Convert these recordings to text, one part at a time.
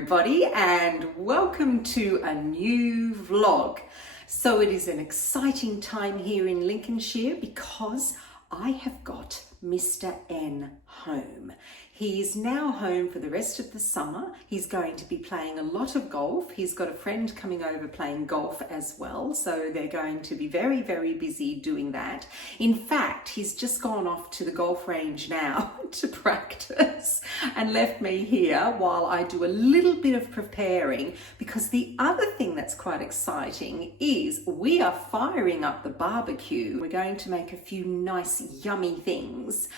everybody, and welcome to a new vlog. So it is an exciting time here in Lincolnshire because I have got Mr. N home. He is now home for the rest of the summer. He's going to be playing a lot of golf. He's got a friend coming over playing golf as well. So they're going to be very, very busy doing that. In fact, he's just gone off to the golf range now to practice and left me here while I do a little bit of preparing, because the other thing that's quite exciting is we are firing up the barbecue. We're going to make a few nice, yummy things,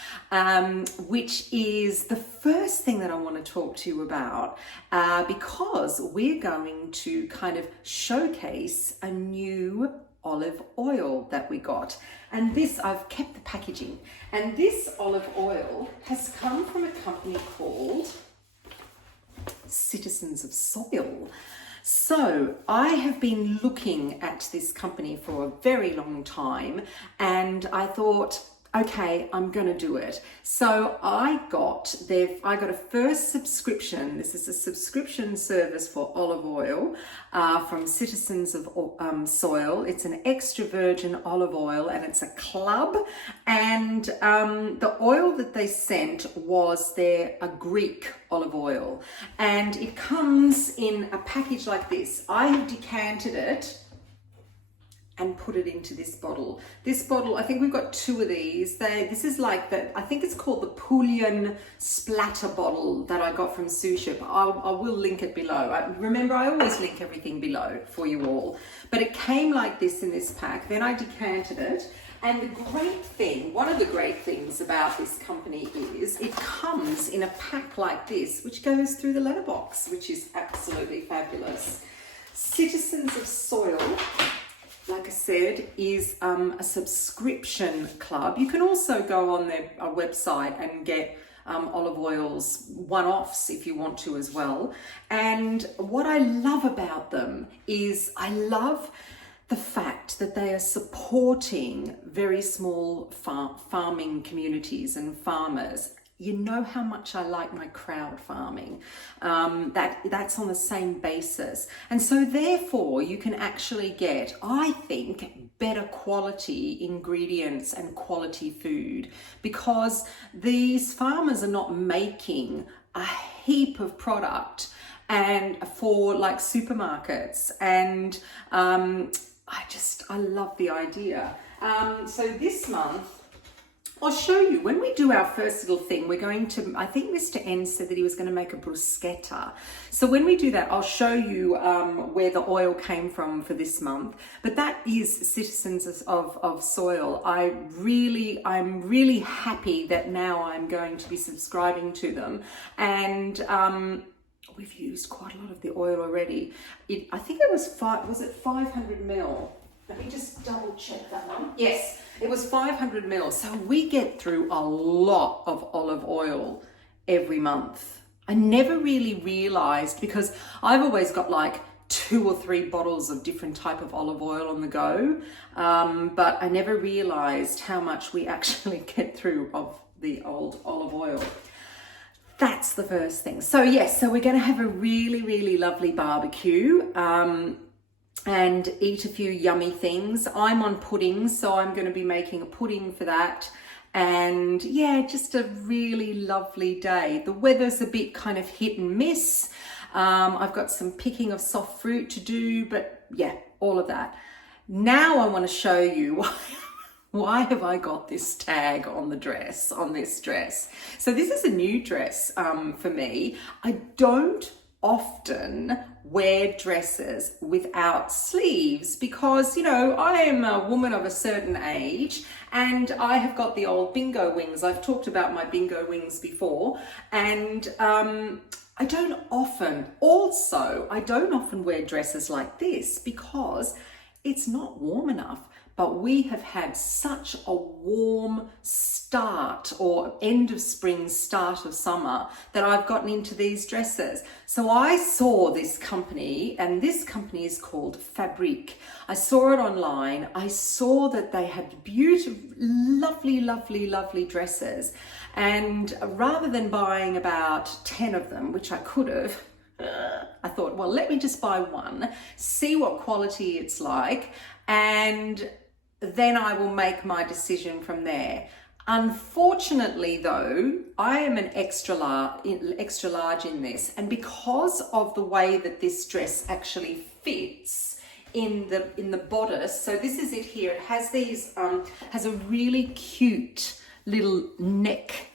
which is the first thing that I want to talk to you about, because we're going to kind of showcase a new olive oil that we got. And this, I've kept the packaging, and this olive oil has come from a company called Citizens of Soil. So I have been looking at this company for a very long time, and I thought, okay, I'm gonna do it. So I got a first subscription. This is a subscription service for olive oil from Citizens of Soil. It's an extra virgin olive oil, and it's a club. And the oil that they sent was a Greek olive oil, and it comes in a package like this. I have decanted it and put it into this bottle. This bottle, I think we've got two of these. This is like I think it's called the Pullian splatter bottle that I got from Sushi. I will link it below. Remember, I always link everything below for you all. But it came like this in this pack. Then I decanted it. And the great thing, one of the great things about this company is it comes in a pack like this, which goes through the letterbox, which is absolutely fabulous. Citizens of Soil, like I said, is a subscription club. You can also go on their website and get olive oils one-offs if you want to as well. And what I love about them is I love the fact that they are supporting very small farming communities and farmers. You know how much I like my crowd farming. That's on the same basis. And so therefore you can actually get, I think, better quality ingredients and quality food, because these farmers are not making a heap of product and for like supermarkets. And I love the idea. So this month, I'll show you, when we do our first little thing, we're going to, I think Mr. N said that he was going to make a bruschetta. So when we do that, I'll show you where the oil came from for this month. But that is Citizens of Soil. I'm really happy that now I'm going to be subscribing to them. And we've used quite a lot of the oil already. I think it was 500 ml? Let me just double check that one. Yes, it was 500 ml. So we get through a lot of olive oil every month. I never really realized, because I've always got like 2 or 3 bottles of different type of olive oil on the go. But I never realized how much we actually get through of the old olive oil. That's the first thing. So yes, so we're going to have a really, really lovely barbecue. And eat a few yummy things. I'm on puddings, so I'm going to be making a pudding for that. And yeah, just a really lovely day. The weather's a bit kind of hit and miss. I've got some picking of soft fruit to do, but yeah, all of that. Now I want to show you why have I got this tag on the dress, on this dress. So this is a new dress for me. I don't often wear dresses without sleeves because, you know, I am a woman of a certain age and I have got the old bingo wings. I've talked about my bingo wings before, and I don't often wear dresses like this because it's not warm enough. But we have had such a warm start, or end of spring, start of summer, that I've gotten into these dresses. So I saw this company, and this company is called Fabric. I saw it online. I saw that they had beautiful, lovely dresses. And rather than buying about 10 of them, which I could have, I thought, well, let me just buy one, see what quality it's like, and then I will make my decision from there. Unfortunately though, I am an extra large in this, and because of the way that this dress actually fits in the bodice, so this is it here, it has these has a really cute little neck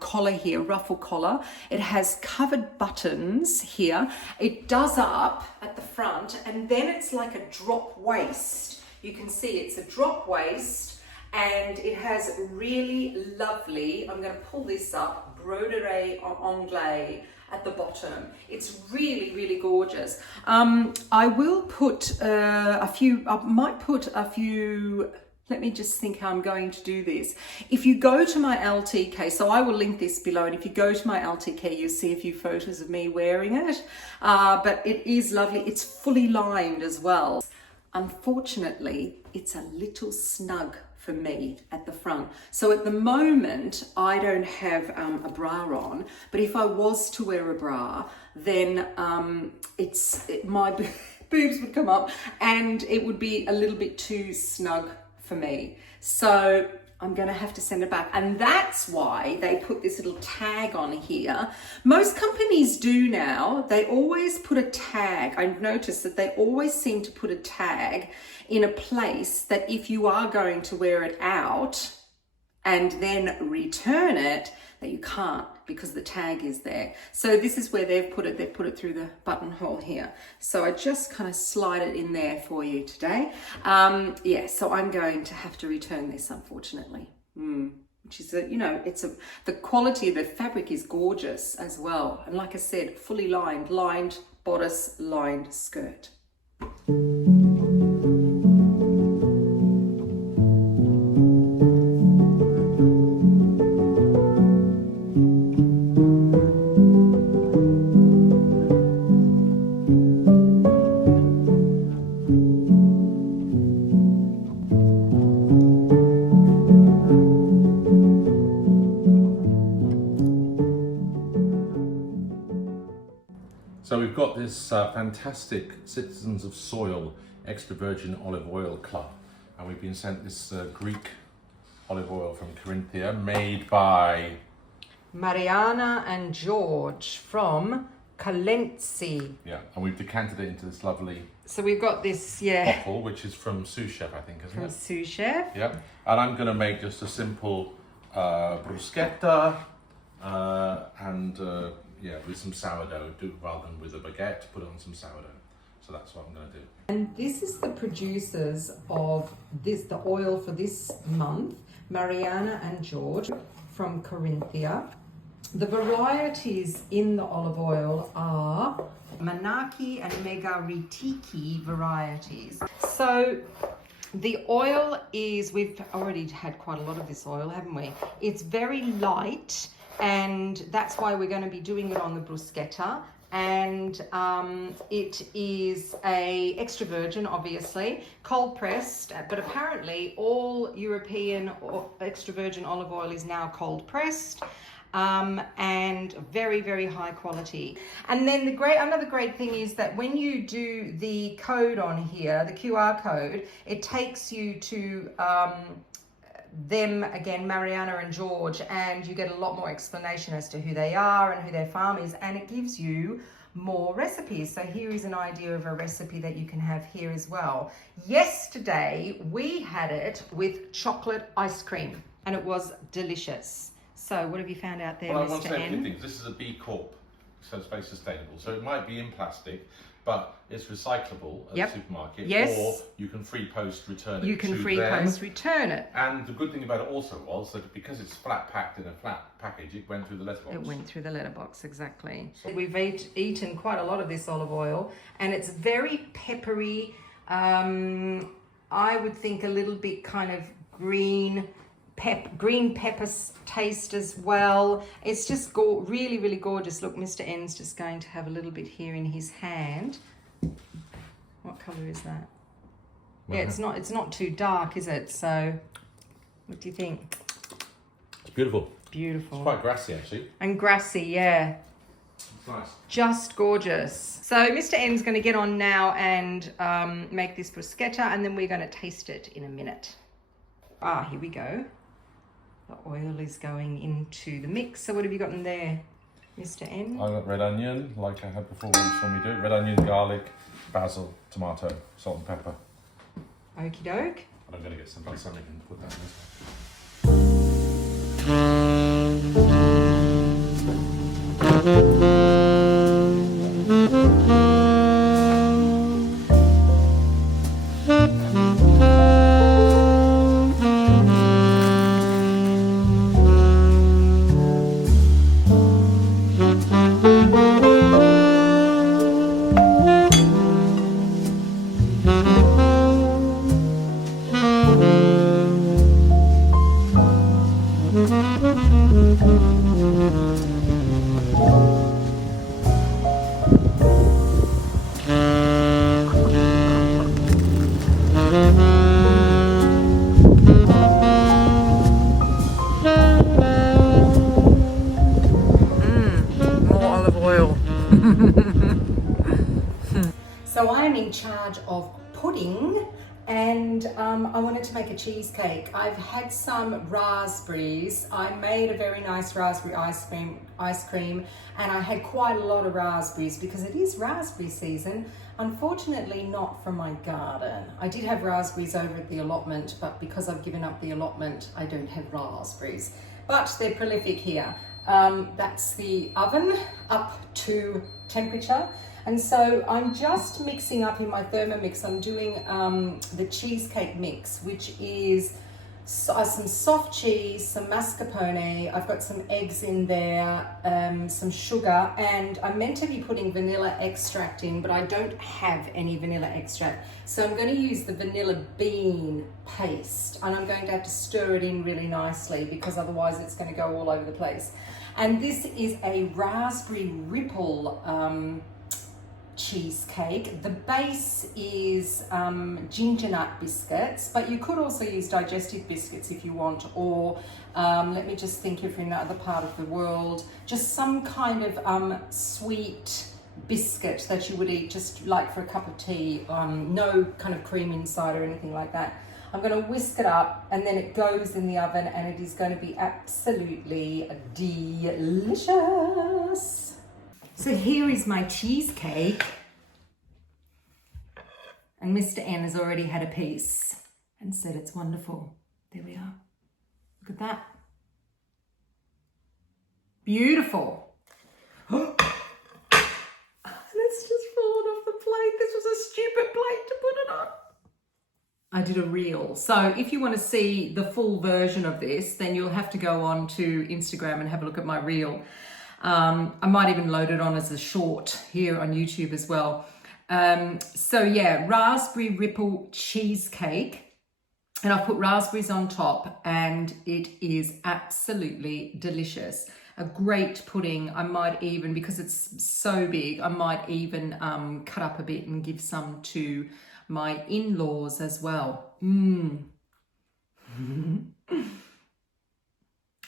collar here, ruffle collar. It has covered buttons here. It does up at the front, and then it's like a drop waist. You can see it's a drop waist, and it has really lovely, I'm going to pull this up, 𝑭𝒂𝒕𝒖𝒓𝒆𝒅 𝙒𝙢 at the bottom. It's really, really gorgeous. I will put a few, I might put a few, let me just think how I'm going to do this. If you go to my LTK, so I will link this below, and if you go to my LTK, you'll see a few photos of me wearing it. But it is lovely. It's fully lined as well. Unfortunately, it's a little snug for me at the front. So at the moment, I don't have a bra on, but if I was to wear a bra, then my boobs would come up and it would be a little bit too snug for me. So I'm going to have to send it back. And that's why they put this little tag on here. Most companies do now. They always put a tag. I've noticed that they always seem to put a tag in a place that if you are going to wear it out and then return it, that you can't, because the tag is there. So this is where they've put it through the buttonhole here. So I just kind of slide it in there for you today. Yeah, so I'm going to have to return this, unfortunately. Which is, the quality of the fabric is gorgeous as well. And like I said, fully lined bodice, lined skirt. So we've got this fantastic Citizens of Soil extra virgin olive oil club, and we've been sent this Greek olive oil from Corinthia, made by Mariana and George from Kalenci. Yeah, and we've decanted it into this lovely So we've got this, bottle, which is from 𝑐𝑷𝑬𝑵, I think, isn't from it? 𝑐𝑷𝑬𝑵. Yeah, and I'm going to make just a simple bruschetta with some sourdough, rather than with a baguette, put it on some sourdough. So that's what I'm going to do. And this is the producers of the oil for this month, Mariana and George from Corinthia. The varieties in the olive oil are Manaki and Megaritiki varieties. So the oil is, we've already had quite a lot of this oil, haven't we? It's very light, and that's why we're going to be doing it on the bruschetta. And it is a extra virgin, obviously, cold pressed, but apparently all European extra virgin olive oil is now cold pressed. And very, very high quality. And then another great thing is that when you do the code on here, the QR code, it takes you to them again, Mariana and George, and you get a lot more explanation as to who they are and who their farm is, and it gives you more recipes. So here is an idea of a recipe that you can have here as well. Yesterday we had it with chocolate ice cream, and it was delicious. So what have you found out there, Well, I Mr. want to say a few N? things. This is a B Corp, so it's very sustainable. So it might be in plastic, but it's recyclable at the supermarket. Yes. Or you can free post return it. You can free post return it. And the good thing about it also was that because it's flat packed in a flat package, it went through the letterbox. It went through the letterbox, exactly. We've eaten quite a lot of this olive oil, and it's very peppery. I would think a little bit kind of green pepper taste as well. It's just really, really gorgeous. Look, Mr. N's just going to have a little bit here in his hand. What colour is that? Well, yeah, it's not too dark, is it? So, what do you think? It's beautiful. Beautiful. It's quite grassy, actually. And grassy, yeah. Nice. Just gorgeous. So Mr. N's going to get on now and make this bruschetta, and then we're going to taste it in a minute. Ah, here we go. The oil is going into the mix. So what have you got in there, Mr. N? I got red onion, like I had before each time we do it. Red onion, garlic, basil, tomato, salt and pepper. Okie doke. And I'm going to get some balsamic and put that in this So I am in charge of pudding, and I wanted to make a cheesecake. I've had some raspberries. I made a very nice raspberry ice cream, and I had quite a lot of raspberries because it is raspberry season. Unfortunately, not from my garden. I did have raspberries over at the allotment, but because I've given up the allotment, I don't have raspberries. But they're prolific here. That's the oven up to temperature. And so I'm just mixing up in my Thermomix. I'm doing the cheesecake mix, which is some soft cheese, some mascarpone. I've got some eggs in there, some sugar, and I'm meant to be putting vanilla extract in, but I don't have any vanilla extract. So I'm going to use the vanilla bean paste, and I'm going to have to stir it in really nicely because otherwise it's going to go all over the place. And this is a raspberry ripple cheesecake. The base is ginger nut biscuits, but you could also use digestive biscuits if you want, or let me just think if you're in another part of the world, just some kind of sweet biscuit that you would eat just like for a cup of tea, no kind of cream inside or anything like that. I'm going to whisk it up and then it goes in the oven, and it is going to be absolutely delicious. So here is my cheesecake, and Mr. N has already had a piece and said it's wonderful. There we are. Look at that. Beautiful. It's just fallen off the plate. This was a stupid plate to put it on. I did a reel. So if you want to see the full version of this, then you'll have to go on to Instagram and have a look at my reel. I might even load it on as a short here on YouTube as well. So yeah, raspberry ripple cheesecake, and I've put raspberries on top, and it is absolutely delicious. A great pudding. I might even, because it's so big, I might even cut up a bit and give some to my in-laws as well.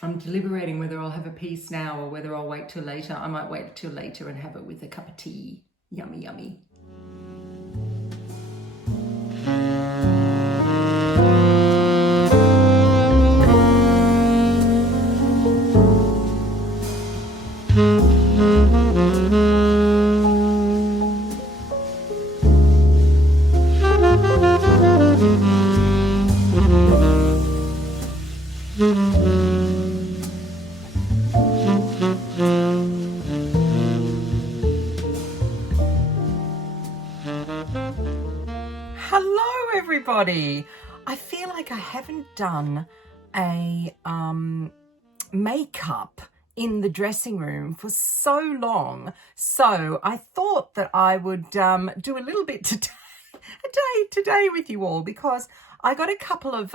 I'm deliberating whether I'll have a piece now or whether I'll wait till later. I might wait till later and have it with a cup of tea. Yummy, yummy. Hello everybody. I feel like I haven't done a makeup in the dressing room for so long, so I thought that I would do a little bit today with you all, because I got a couple of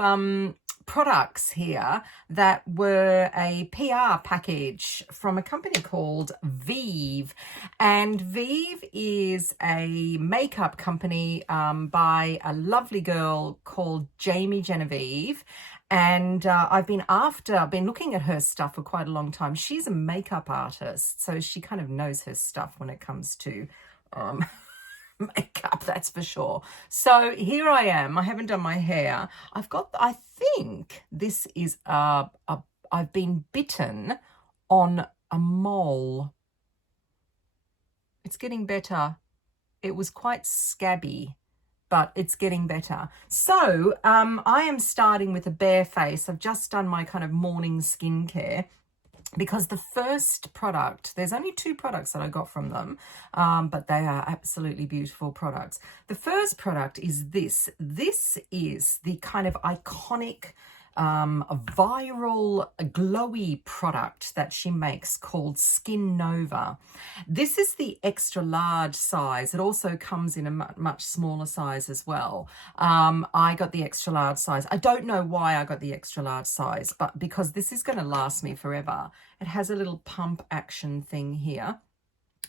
products here that were a PR package from a company called 𝑽𝒊𝒑. And 𝑽𝒊𝒑 is a makeup company by a lovely girl called Jamie Genevieve. And I've been looking at her stuff for quite a long time. She's a makeup artist, so she kind of knows her stuff when it comes to makeup, that's for sure. So here I am. I haven't done my hair. I think this is I've been bitten on a mole. It's getting better. It was quite scabby, but it's getting better. So I am starting with a bare face. I've just done my kind of morning skincare, because the first product, there's only 2 products that I got from them, but they are absolutely beautiful products. The first product is this. This is the kind of iconic viral glowy product that she makes called Skin Nova. This is the extra large size. It also comes in a much smaller size as well. I got the extra large size. I don't know why I got the extra large size, but because this is going to last me forever. It has a little pump action thing here.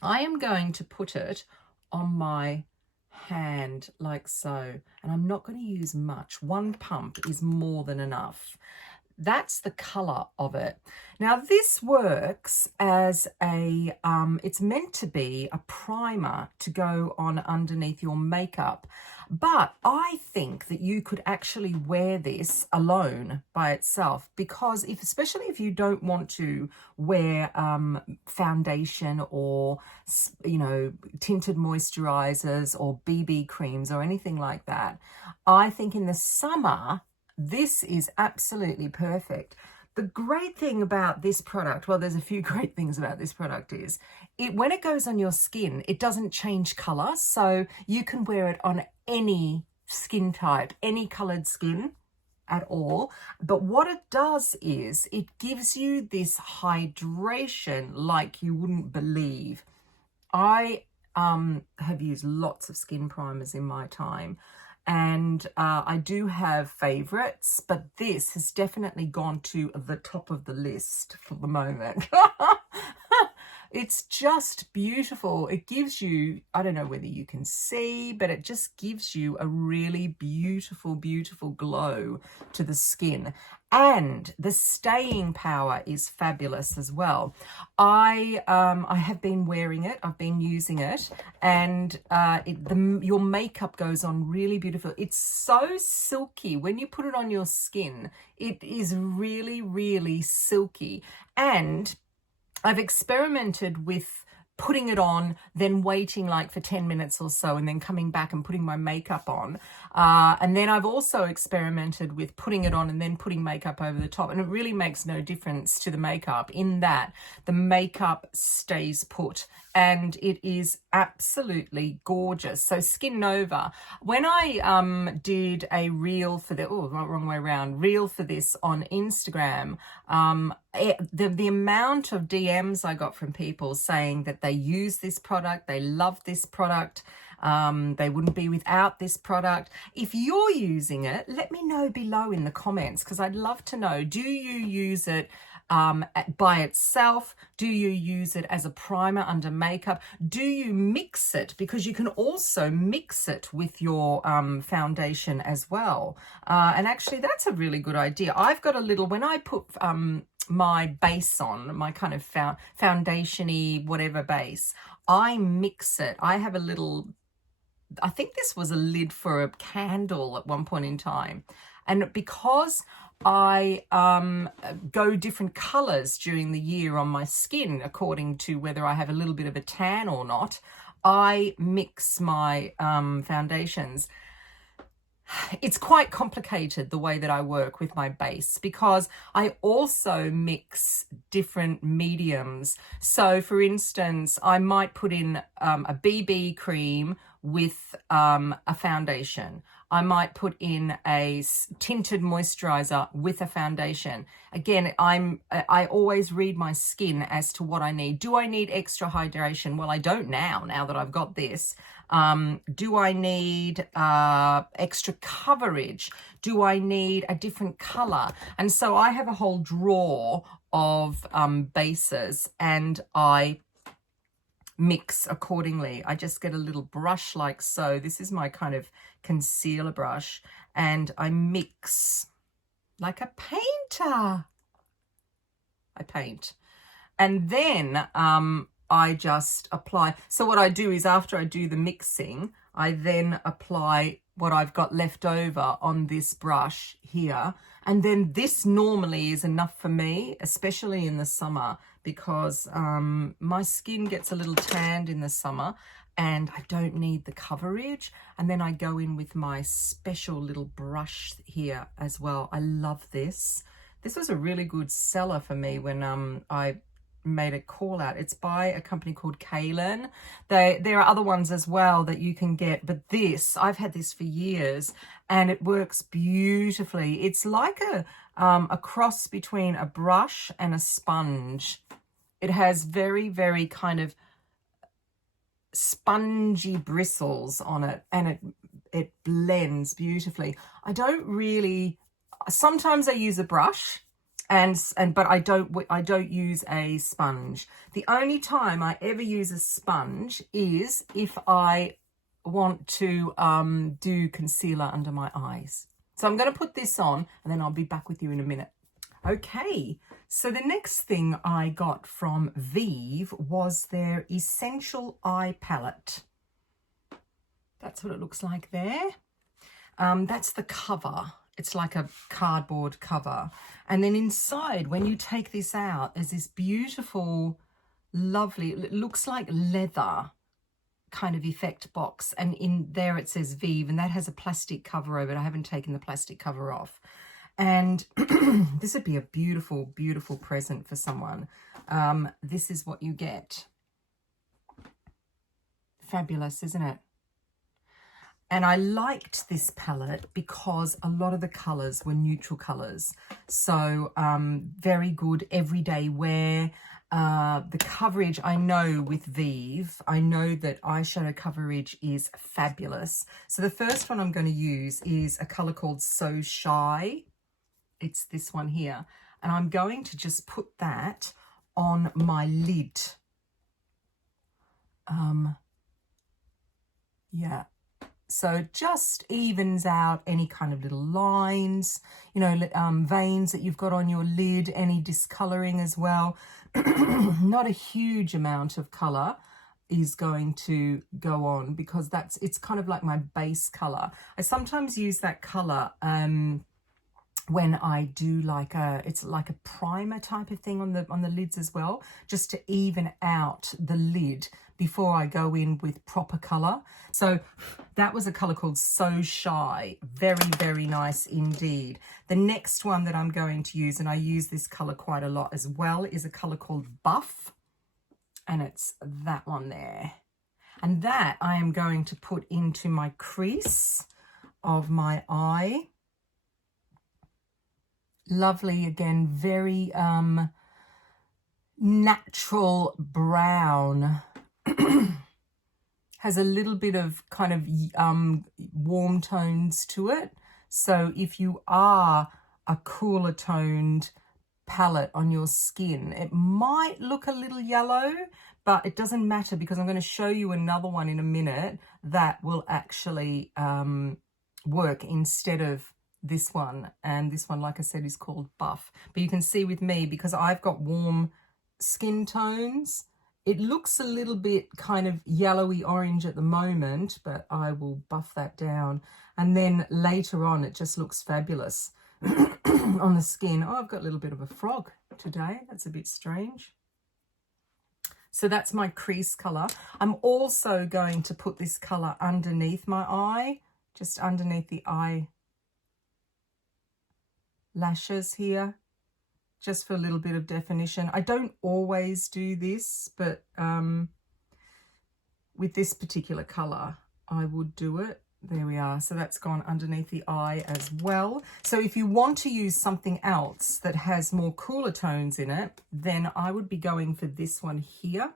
I am going to put it on my hand like so, and I'm not going to use much. 1 pump is more than enough. That's the color of it. Now this works as a it's meant to be a primer to go on underneath your makeup, but I think that you could actually wear this alone by itself, because especially if you don't want to wear foundation or, you know, tinted moisturizers or BB creams or anything like that, I think in the summer this is absolutely perfect. The great thing about this product, well, there's a few great things about this product, is when it goes on your skin, it doesn't change color. So you can wear it on any skin type, any colored skin at all. But what it does is it gives you this hydration like you wouldn't believe. I have used lots of skin primers in my time, and I do have favorites, but this has definitely gone to the top of the list for the moment. It's just beautiful. It gives you, I don't know whether you can see, but it just gives you a really beautiful, beautiful glow to the skin. And the staying power is fabulous as well. I have been wearing it. I've been using it, and your makeup goes on really beautiful. It's so silky. When you put it on your skin, it is really, really silky. And I've experimented with putting it on, then waiting like for 10 minutes or so, and then coming back and putting my makeup on. And then I've also experimented with putting it on and then putting makeup over the top. And it really makes no difference to the makeup, in that the makeup stays put, and it is absolutely gorgeous. So Skin Nova, when I did a reel for wrong way around, reel for this on Instagram, the amount of DMs I got from people saying that they use this product, they love this product, they wouldn't be without this product. If you're using it, let me know below in the comments, because I'd love to know, do you use it by itself? Do you use it as a primer under makeup? Do you mix it? Because you can also mix it with your foundation as well. And actually, that's a really good idea. I've got a little, when I put my base on, my kind of foundation-y whatever base, I mix it. I have a little, I think this was a lid for a candle at one point in time. And because I go different colors during the year on my skin according to whether I have a little bit of a tan or not, I mix my foundations. It's quite complicated the way that I work with my base, because I also mix different mediums. So for instance, I might put in a BB cream with a foundation. I might put in a tinted moisturizer with a foundation. Again, I always read my skin as to what I need. Do I need extra hydration? Well, I don't now that I've got this. Do I need extra coverage? Do I need a different color? And so I have a whole drawer of bases, and I mix accordingly. I just get a little brush like so. This is my kind of concealer brush, and I mix like a painter. I paint. And then I just apply. So what I do is, after I do the mixing, I then apply what I've got left over on this brush here. And then this normally is enough for me, especially in the summer, because my skin gets a little tanned in the summer and I don't need the coverage. And then I go in with my special little brush here as well. I love this. This was a really good seller for me when I made a call out. It's by a company called Kalen. There are other ones as well that you can get, but this, I've had this for years and it works beautifully. It's like a cross between a brush and a sponge. It has very, very kind of spongy bristles on it, and it blends beautifully. I don't really, sometimes I use a brush, but I don't use a sponge. The only time I ever use a sponge is if I want to do concealer under my eyes. So I'm going to put this on and then I'll be back with you in a minute. Okay, so the next thing I got from 𝑽𝒊 was their Essential Eye Palette. That's what it looks like there. That's the cover. It's like a cardboard cover. And then inside, when you take this out, there's this beautiful, lovely, it looks like leather kind of effect box. And in there it says 𝑽𝒊, and that has a plastic cover over it. I haven't taken the plastic cover off. And this would be a beautiful, beautiful present for someone. This is what you get. Fabulous, isn't it? And I liked this palette because a lot of the colours were neutral colours. So very good everyday wear. The coverage, I know with 𝑽𝒊, I know that eyeshadow coverage is fabulous. So the first one I'm going to use is a colour called So Shy. It's this one here. And I'm going to just put that on my lid. Yeah. So it just evens out any kind of little lines, you know, veins that you've got on your lid, any discolouring as well. Not a huge amount of colour is going to go on because it's kind of like my base colour. I sometimes use that colour when I do like it's like a primer type of thing on the lids as well, just to even out the lid before I go in with proper colour. So that was a colour called So Shy. Very, very nice indeed. The next one that I'm going to use, and I use this colour quite a lot as well, is a colour called Buff. And it's that one there. And that I am going to put into my crease of my eye. Lovely, again, very natural brown. Has a little bit of kind of warm tones to it. So if you are a cooler toned palette on your skin, it might look a little yellow, but it doesn't matter because I'm going to show you another one in a minute that will actually work instead of this one. And this one, like I said, is called Buff. But you can see with me, because I've got warm skin tones, it looks a little bit kind of yellowy orange at the moment, but I will buff that down. And then later on, it just looks fabulous on the skin. Oh, I've got a little bit of a frog today. That's a bit strange. So that's my crease colour. I'm also going to put this colour underneath my eye, just underneath the eye lashes here, just for a little bit of definition. I don't always do this, but with this particular colour, I would do it. There we are. So that's gone underneath the eye as well. So if you want to use something else that has more cooler tones in it, then I would be going for this one here.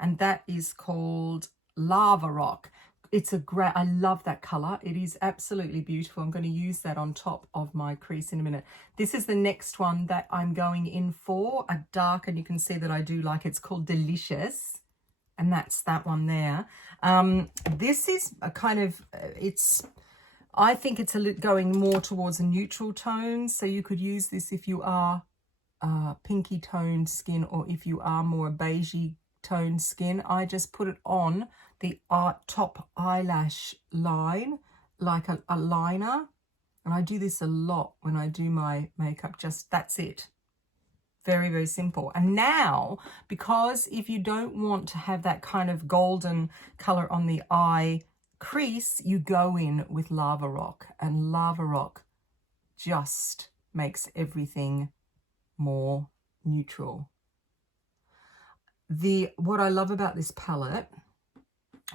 And that is called Lava Rock. It's a great, I love that color. It is absolutely beautiful. I'm going to use that on top of my crease in a minute. This is the next one that I'm going in for, a dark, and you can see that I do like it. It's called Delicious. And that's that one there. This is a kind of, I think it's going more towards a neutral tone. So you could use this if you are pinky toned skin, or if you are more beigey toned skin. I just put it on the top eyelash line, like a liner. And I do this a lot when I do my makeup, just that's it. Very, very simple. And now, because if you don't want to have that kind of golden color on the eye crease, you go in with Lava Rock, and Lava Rock just makes everything more neutral. What I love about this palette,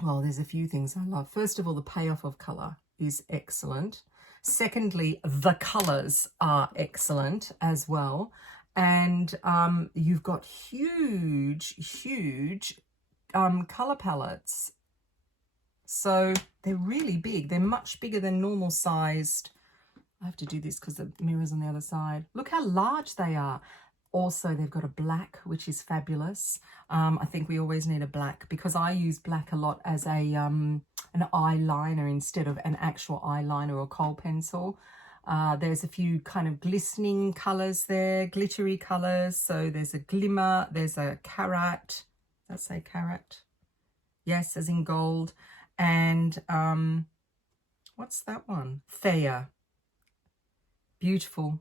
well, there's a few things I love. First of all, the payoff of color is excellent. Secondly, the colors are excellent as well. And you've got huge color palettes. So they're really big. They're much bigger than normal sized. I have to do this because the mirror's on the other side. Look how large they are. Also, they've got a black, which is fabulous. I think we always need a black, because I use black a lot as an eyeliner instead of an actual eyeliner or kohl pencil. There's a few kind of glistening colors there, glittery colors. So there's a glimmer, there's a carrot. Does that say carrot? Yes, as in gold. And what's that one? Thea. Beautiful.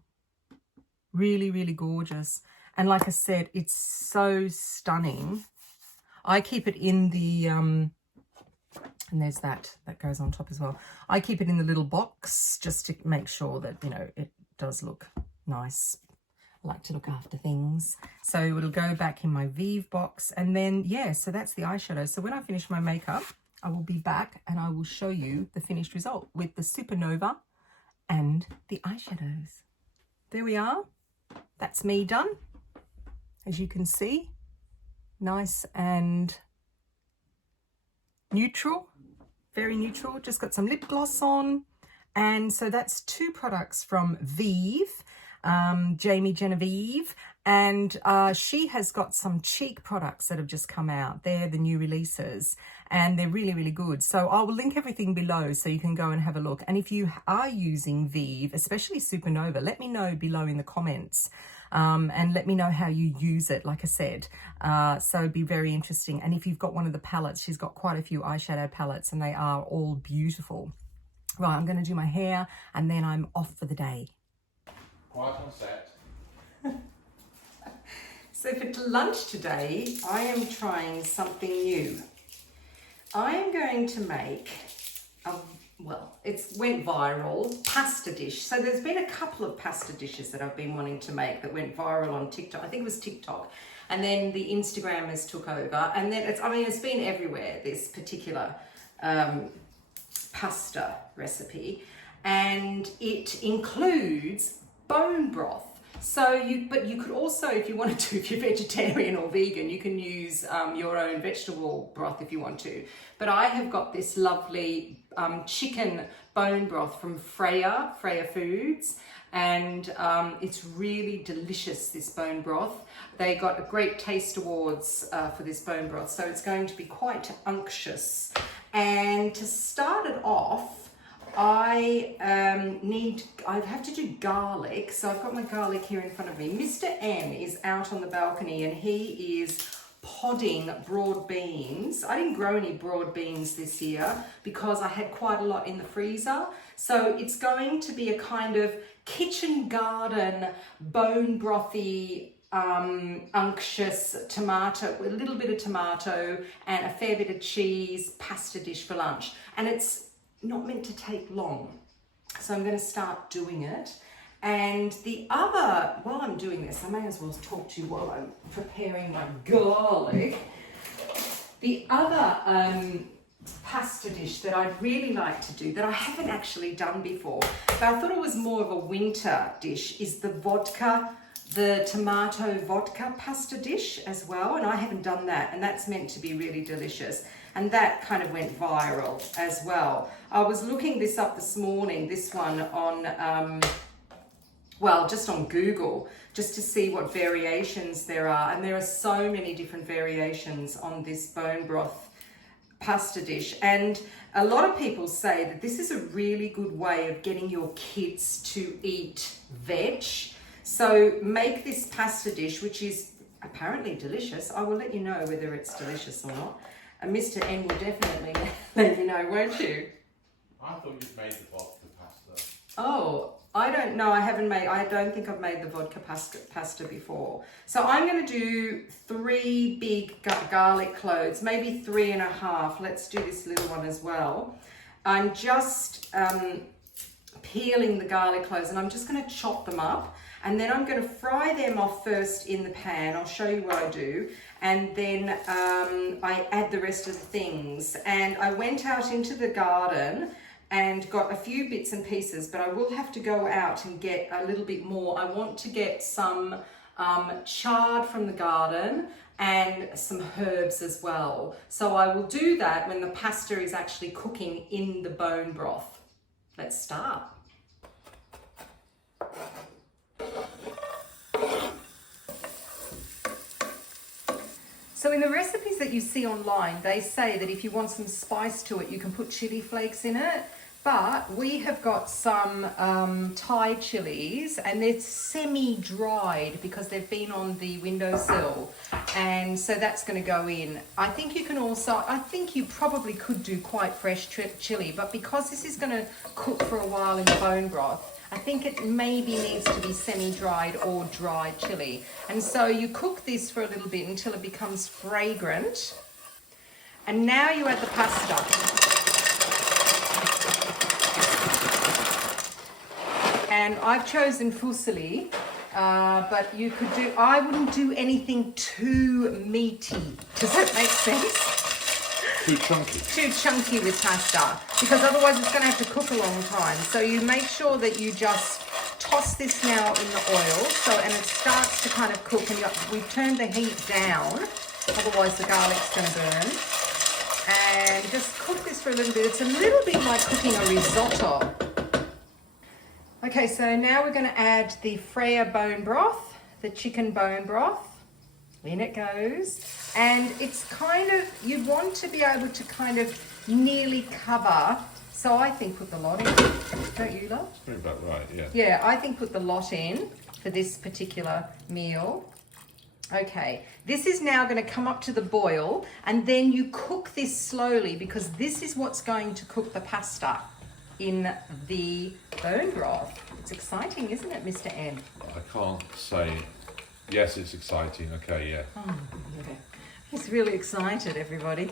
Really, really gorgeous. And like I said, it's so stunning. I keep it in the... and there's that goes on top as well. I keep it in the little box just to make sure that, you know, it does look nice. I like to look after things. So it'll go back in my Vive box. And then, yeah, so that's the eyeshadow. So when I finish my makeup, I will be back and I will show you the finished result with the Supernova and the eyeshadows. There we are. That's me done. As you can see, nice and neutral. Very neutral, just got some lip gloss on. And so that's two products from Vive, Jamie Genevieve, and she has got some cheek products that have just come out. They're the new releases and they're really, really good. So I will link everything below so you can go and have a look. And if you are using Vive, especially Supernova, let me know below in the comments. And let me know how you use it, like I said. So it'd be very interesting. And if you've got one of the palettes, she's got quite a few eyeshadow palettes and they are all beautiful. Right, I'm going to do my hair and then I'm off for the day. Quiet on set. So for lunch today, I am trying something new. I am going to make well, it's went viral, pasta dish. So there's been a couple of pasta dishes that I've been wanting to make that went viral on TikTok. I think it was TikTok. And then the Instagrammers took over. And then it's been everywhere, this particular pasta recipe. And it includes bone broth. So you could also, if you wanted to, if you're vegetarian or vegan, you can use your own vegetable broth if you want to. But I have got this lovely chicken bone broth from Freya Foods, and it's really delicious, this bone broth. They got a great taste awards for this bone broth, so it's going to be quite unctuous. And to start it off, I have to do garlic. So I've got my garlic here in front of me. Mr. N is out on the balcony and he is podding broad beans. I didn't grow any broad beans this year because I had quite a lot in the freezer. So it's going to be a kind of kitchen garden, bone brothy, unctuous tomato, with a little bit of tomato and a fair bit of cheese pasta dish for lunch. And it's not meant to take long. So I'm going to start doing it. And the other, while I'm doing this, I may as well talk to you while I'm preparing my garlic. The other pasta dish that I'd really like to do that I haven't actually done before, but I thought it was more of a winter dish, is the tomato vodka pasta dish as well, and I haven't done that, and that's meant to be really delicious, and that kind of went viral as well. I was looking this up this morning, this one on well, just on Google, just to see what variations there are, and there are so many different variations on this bone broth pasta dish, and a lot of people say that this is a really good way of getting your kids to eat veg. So make this pasta dish, which is apparently delicious. I will let you know whether it's delicious or not, and Mr. N will definitely let you know, won't you? I thought you'd made the vodka pasta. Oh, I don't know. I don't think I've made the vodka pasta before. So I'm going to do 3 big garlic cloves, maybe 3.5. Let's do this little one as well. I'm just peeling the garlic cloves, and I'm just going to chop them up, and then I'm going to fry them off first in the pan. I'll show you what I do, and then I add the rest of the things. And I went out into the garden and got a few bits and pieces, but I will have to go out and get a little bit more. I want to get some chard from the garden and some herbs as well. So I will do that when the pasta is actually cooking in the bone broth. Let's start. So in the recipes that you see online, they say that if you want some spice to it, you can put chili flakes in it. But we have got some Thai chilies, and they're semi-dried because they've been on the windowsill, and so that's going to go in. I think you probably could do quite fresh chili, but because this is going to cook for a while in the bone broth, I think it maybe needs to be semi-dried or dried chili. And so you cook this for a little bit until it becomes fragrant, and now you add the pasta. And I've chosen fusilli, but you could do, I wouldn't do anything too meaty. Does that make sense? Too chunky. Too chunky with pasta, because otherwise it's going to have to cook a long time. So you make sure that you just toss this now in the oil, and it starts to kind of cook, and we've turned the heat down, otherwise the garlic's going to burn. And just cook this for a little bit. It's a little bit like cooking a risotto. Okay, so now we're going to add the Freya bone broth, the chicken bone broth. In it goes. And it's kind of, you want to be able to kind of nearly cover. So I think put the lot in. Don't you, love? Pretty about right, yeah. Yeah, I think put the lot in for this particular meal. Okay, this is now going to come up to the boil, and then you cook this slowly, because this is what's going to cook the pasta in the bone broth. It's exciting, isn't it, Mr. N? I can't say. Yes, it's exciting. Okay, yeah. Oh, okay. He's really excited, everybody.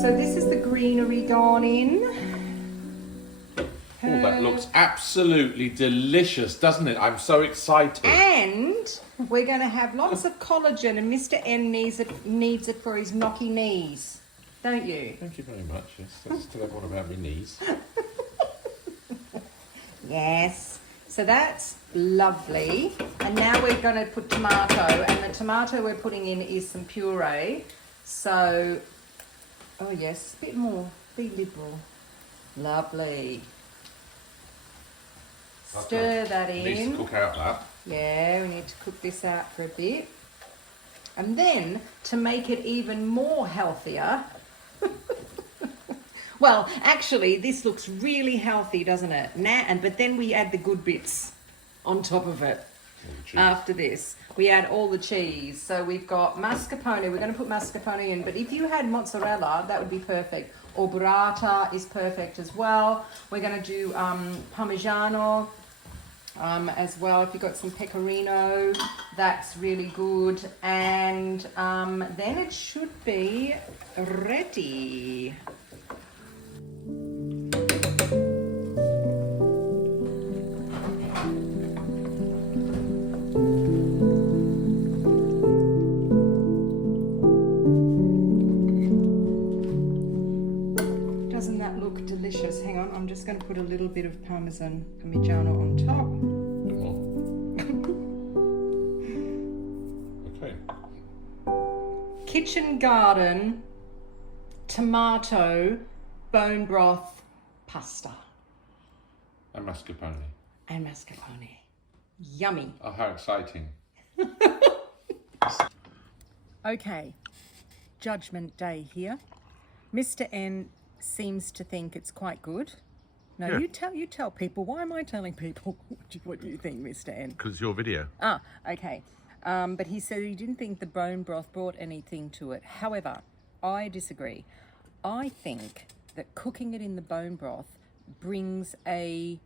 So this is the greenery gone in. Oh, that looks absolutely delicious, doesn't it? I'm so excited. And we're going to have lots of collagen, and Mr. N needs it for his knocky knees. Don't you? Thank you very much. Yes, let's tell everyone about my knees. Yes. So that's lovely. And now we're going to put tomato, and the tomato we're putting in is some puree. So, oh yes, a bit more. Be liberal. Lovely. Stir that in. Needs to cook out that. Yeah, we need to cook this out for a bit. And then, to make it even more healthier, Well, actually, this looks really healthy, doesn't it? But then we add the good bits on top of it. After this, we add all the cheese. So we've got mascarpone. We're going to put mascarpone in, but if you had mozzarella, that would be perfect. Or burrata is perfect as well. We're going to do parmigiano as well. If you've got some pecorino, that's really good. And then it should be ready. Doesn't that look delicious? Hang on, I'm just going to put a little bit of parmigiano on top. Okay. Kitchen garden tomato bone broth pasta. And mascarpone. And mascarpone. Yummy. Oh, how exciting. Okay, judgment day here. Mr. N seems to think it's quite good. No, Yeah. you tell people. Why am I telling people what do you think, Mr. N? Because it's your video. Ah, okay. But he said he didn't think the bone broth brought anything to it. However, I disagree. I think that cooking it in the bone broth brings a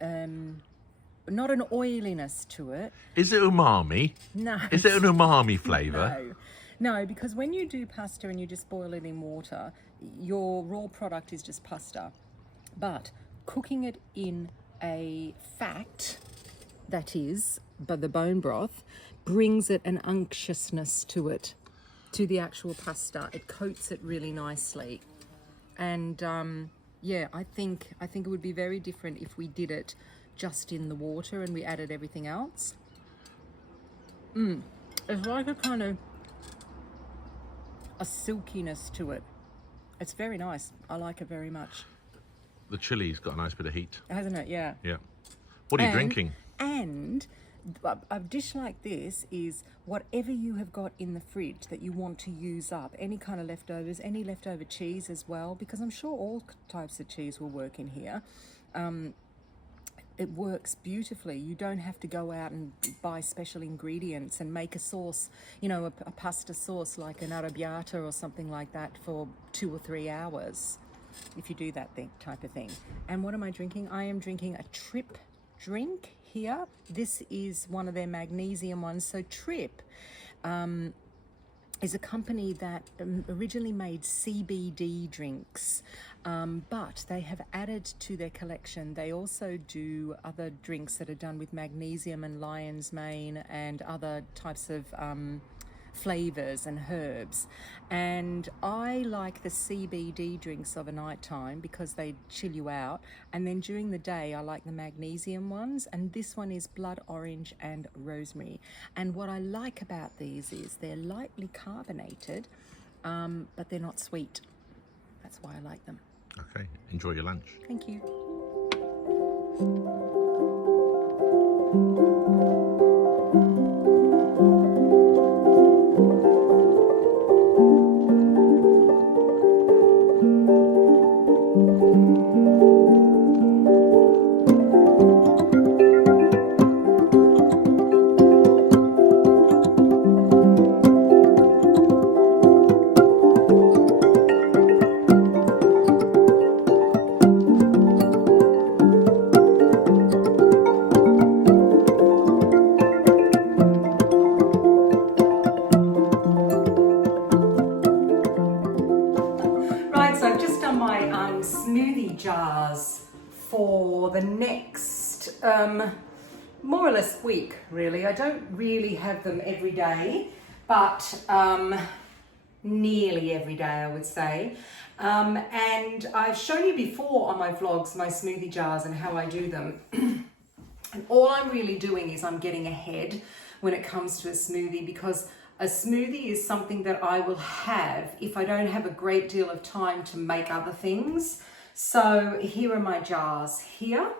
not an oiliness to it. Is it umami? No. Is it an umami flavour? No, because when you do pasta and you just boil it in water, your raw product is just pasta. But cooking it in a fat, that is, but the bone broth, brings it an unctuousness to it, to the actual pasta. It coats it really nicely. And yeah, I think it would be very different if we did it just in the water and we added everything else. It's like a kind of a silkiness to it. It's very nice. I like it very much. The chili's got a nice bit of heat. Hasn't it? Yeah. Yeah. What are you drinking? And a dish like this is whatever you have got in the fridge that you want to use up. Any kind of leftovers, any leftover cheese as well, because I'm sure all types of cheese will work in here. It works beautifully. You don't have to go out and buy special ingredients and make a sauce, you know, a pasta sauce like an arrabbiata or something like that for 2 or 3 hours, if you do that type of thing. And what am I drinking? I am drinking a Trip drink here. This is one of their magnesium ones. So Trip is a company that originally made CBD drinks, but they have added to their collection. They also do other drinks that are done with magnesium and lion's mane and other types of flavors and herbs. And I like the CBD drinks of a night time because they chill you out, and then during the day I like the magnesium ones, and this one is blood orange and rosemary. And what I like about these is they're lightly carbonated, but they're not sweet. That's why I like them. Okay, enjoy your lunch. Thank you. Smoothie jars for the next more or less week, really. I don't really have them every day, but nearly every day, I would say. And I've shown you before on my vlogs my smoothie jars and how I do them. And all I'm really doing is I'm getting ahead when it comes to a smoothie, because a smoothie is something that I will have if I don't have a great deal of time to make other things. So here are my jars here,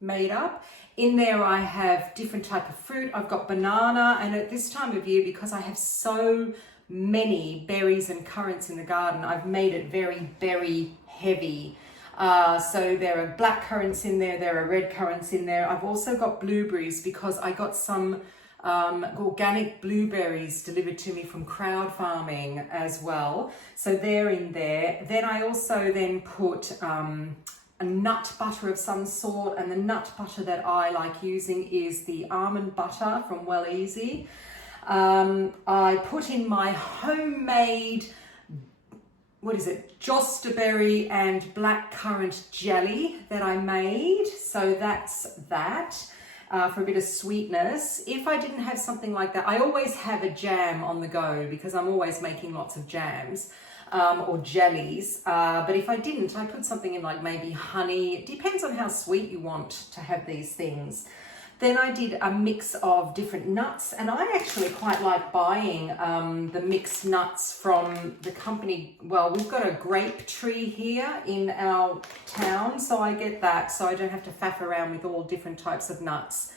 made up. In there I have different type of fruit. I've got banana, and at this time of year, because I have so many berries and currants in the garden, I've made it very berry heavy. So there are black currants in there, there are red currants in there. I've also got blueberries because I got some organic blueberries delivered to me from crowd farming as well. So they're in there. Then I also then put a nut butter of some sort, and the nut butter that I like using is the almond butter from 𝑽𝒊𝒅𝒂𝒕𝒖𝒓𝒆𝒅. I put in my homemade, 𝙒𝙗𝑠berry and blackcurrant jelly that I made. So that's that. For a bit of sweetness. If I didn't have something like that, I always have a jam on the go because I'm always making lots of jams or jellies. But if I didn't, I put something in like maybe honey. It depends on how sweet you want to have these things. Then I did a mix of different nuts, and I actually quite like buying the mixed nuts from the company. Well, we've got a grape tree here in our town, so I get that, so I don't have to faff around with all different types of nuts.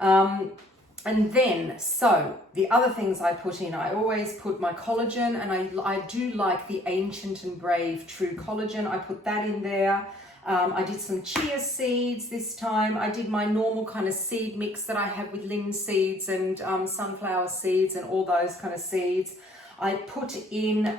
And then, so the other things I put in, I always put my collagen, and I do like the Ancient and Brave True Collagen. I put that in there. I did some chia seeds this time. I did my normal kind of seed mix that I have with linseeds and sunflower seeds and all those kind of seeds. I put in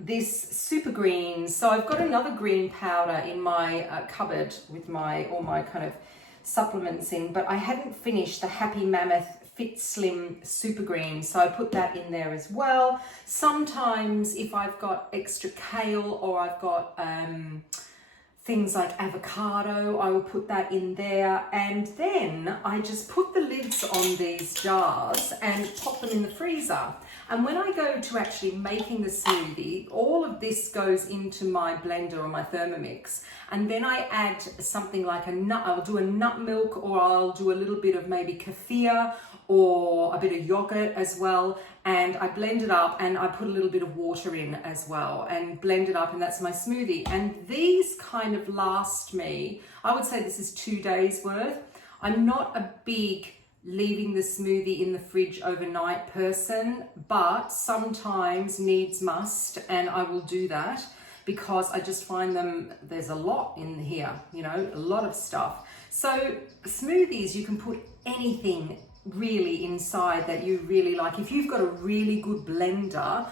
this super greens. So I've got another green powder in my cupboard with all my kind of supplements in, but I hadn't finished the Happy Mammoth Fit Slim Super Green, so I put that in there as well. Sometimes if I've got extra kale or I've got things like avocado, I will put that in there, and then I just put the lids on these jars and pop them in the freezer. And when I go to actually making the smoothie, all of this goes into my blender or my Thermomix, and then I add something like a nut. I'll do a nut milk, or I'll do a little bit of maybe kefir or a bit of yogurt as well, and I blend it up, and I put a little bit of water in as well and blend it up, and that's my smoothie. And these kind of last me, I would say this is 2 days worth. I'm not a big leaving the smoothie in the fridge overnight person, but sometimes needs must, and I will do that because I just find there's a lot in here, you know, a lot of stuff. So smoothies, you can put anything really inside that you really like. If you've got a really good blender,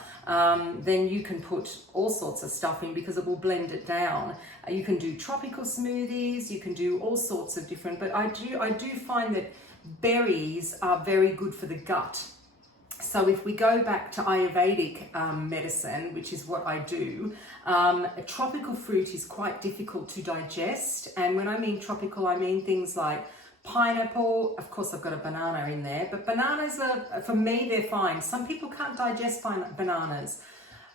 then you can put all sorts of stuff in because it will blend it down. You can do tropical smoothies, you can do all sorts of different, but I do find that berries are very good for the gut. So if we go back to Ayurvedic medicine, which is what I do, a tropical fruit is quite difficult to digest. And when I mean tropical, I mean things like pineapple. Of course, I've got a banana in there, but bananas are, for me, they're fine. Some people can't digest bananas.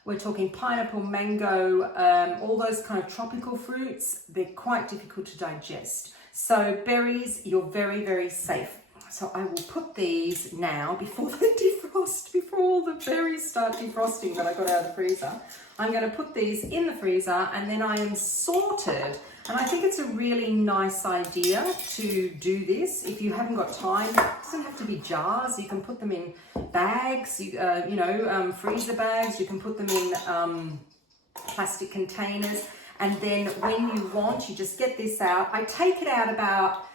We're talking pineapple, mango, all those kind of tropical fruits, they're quite difficult to digest. So berries, you're very, very safe. So I will put these now before they defrost, before all the berries start defrosting that I got out of the freezer. I'm going to put these in the freezer, and then I am sorted. And I think it's a really nice idea to do this. If you haven't got time, it doesn't have to be jars. You can put them in bags, freezer bags. You can put them in plastic containers. And then when you want, you just get this out. I take it out about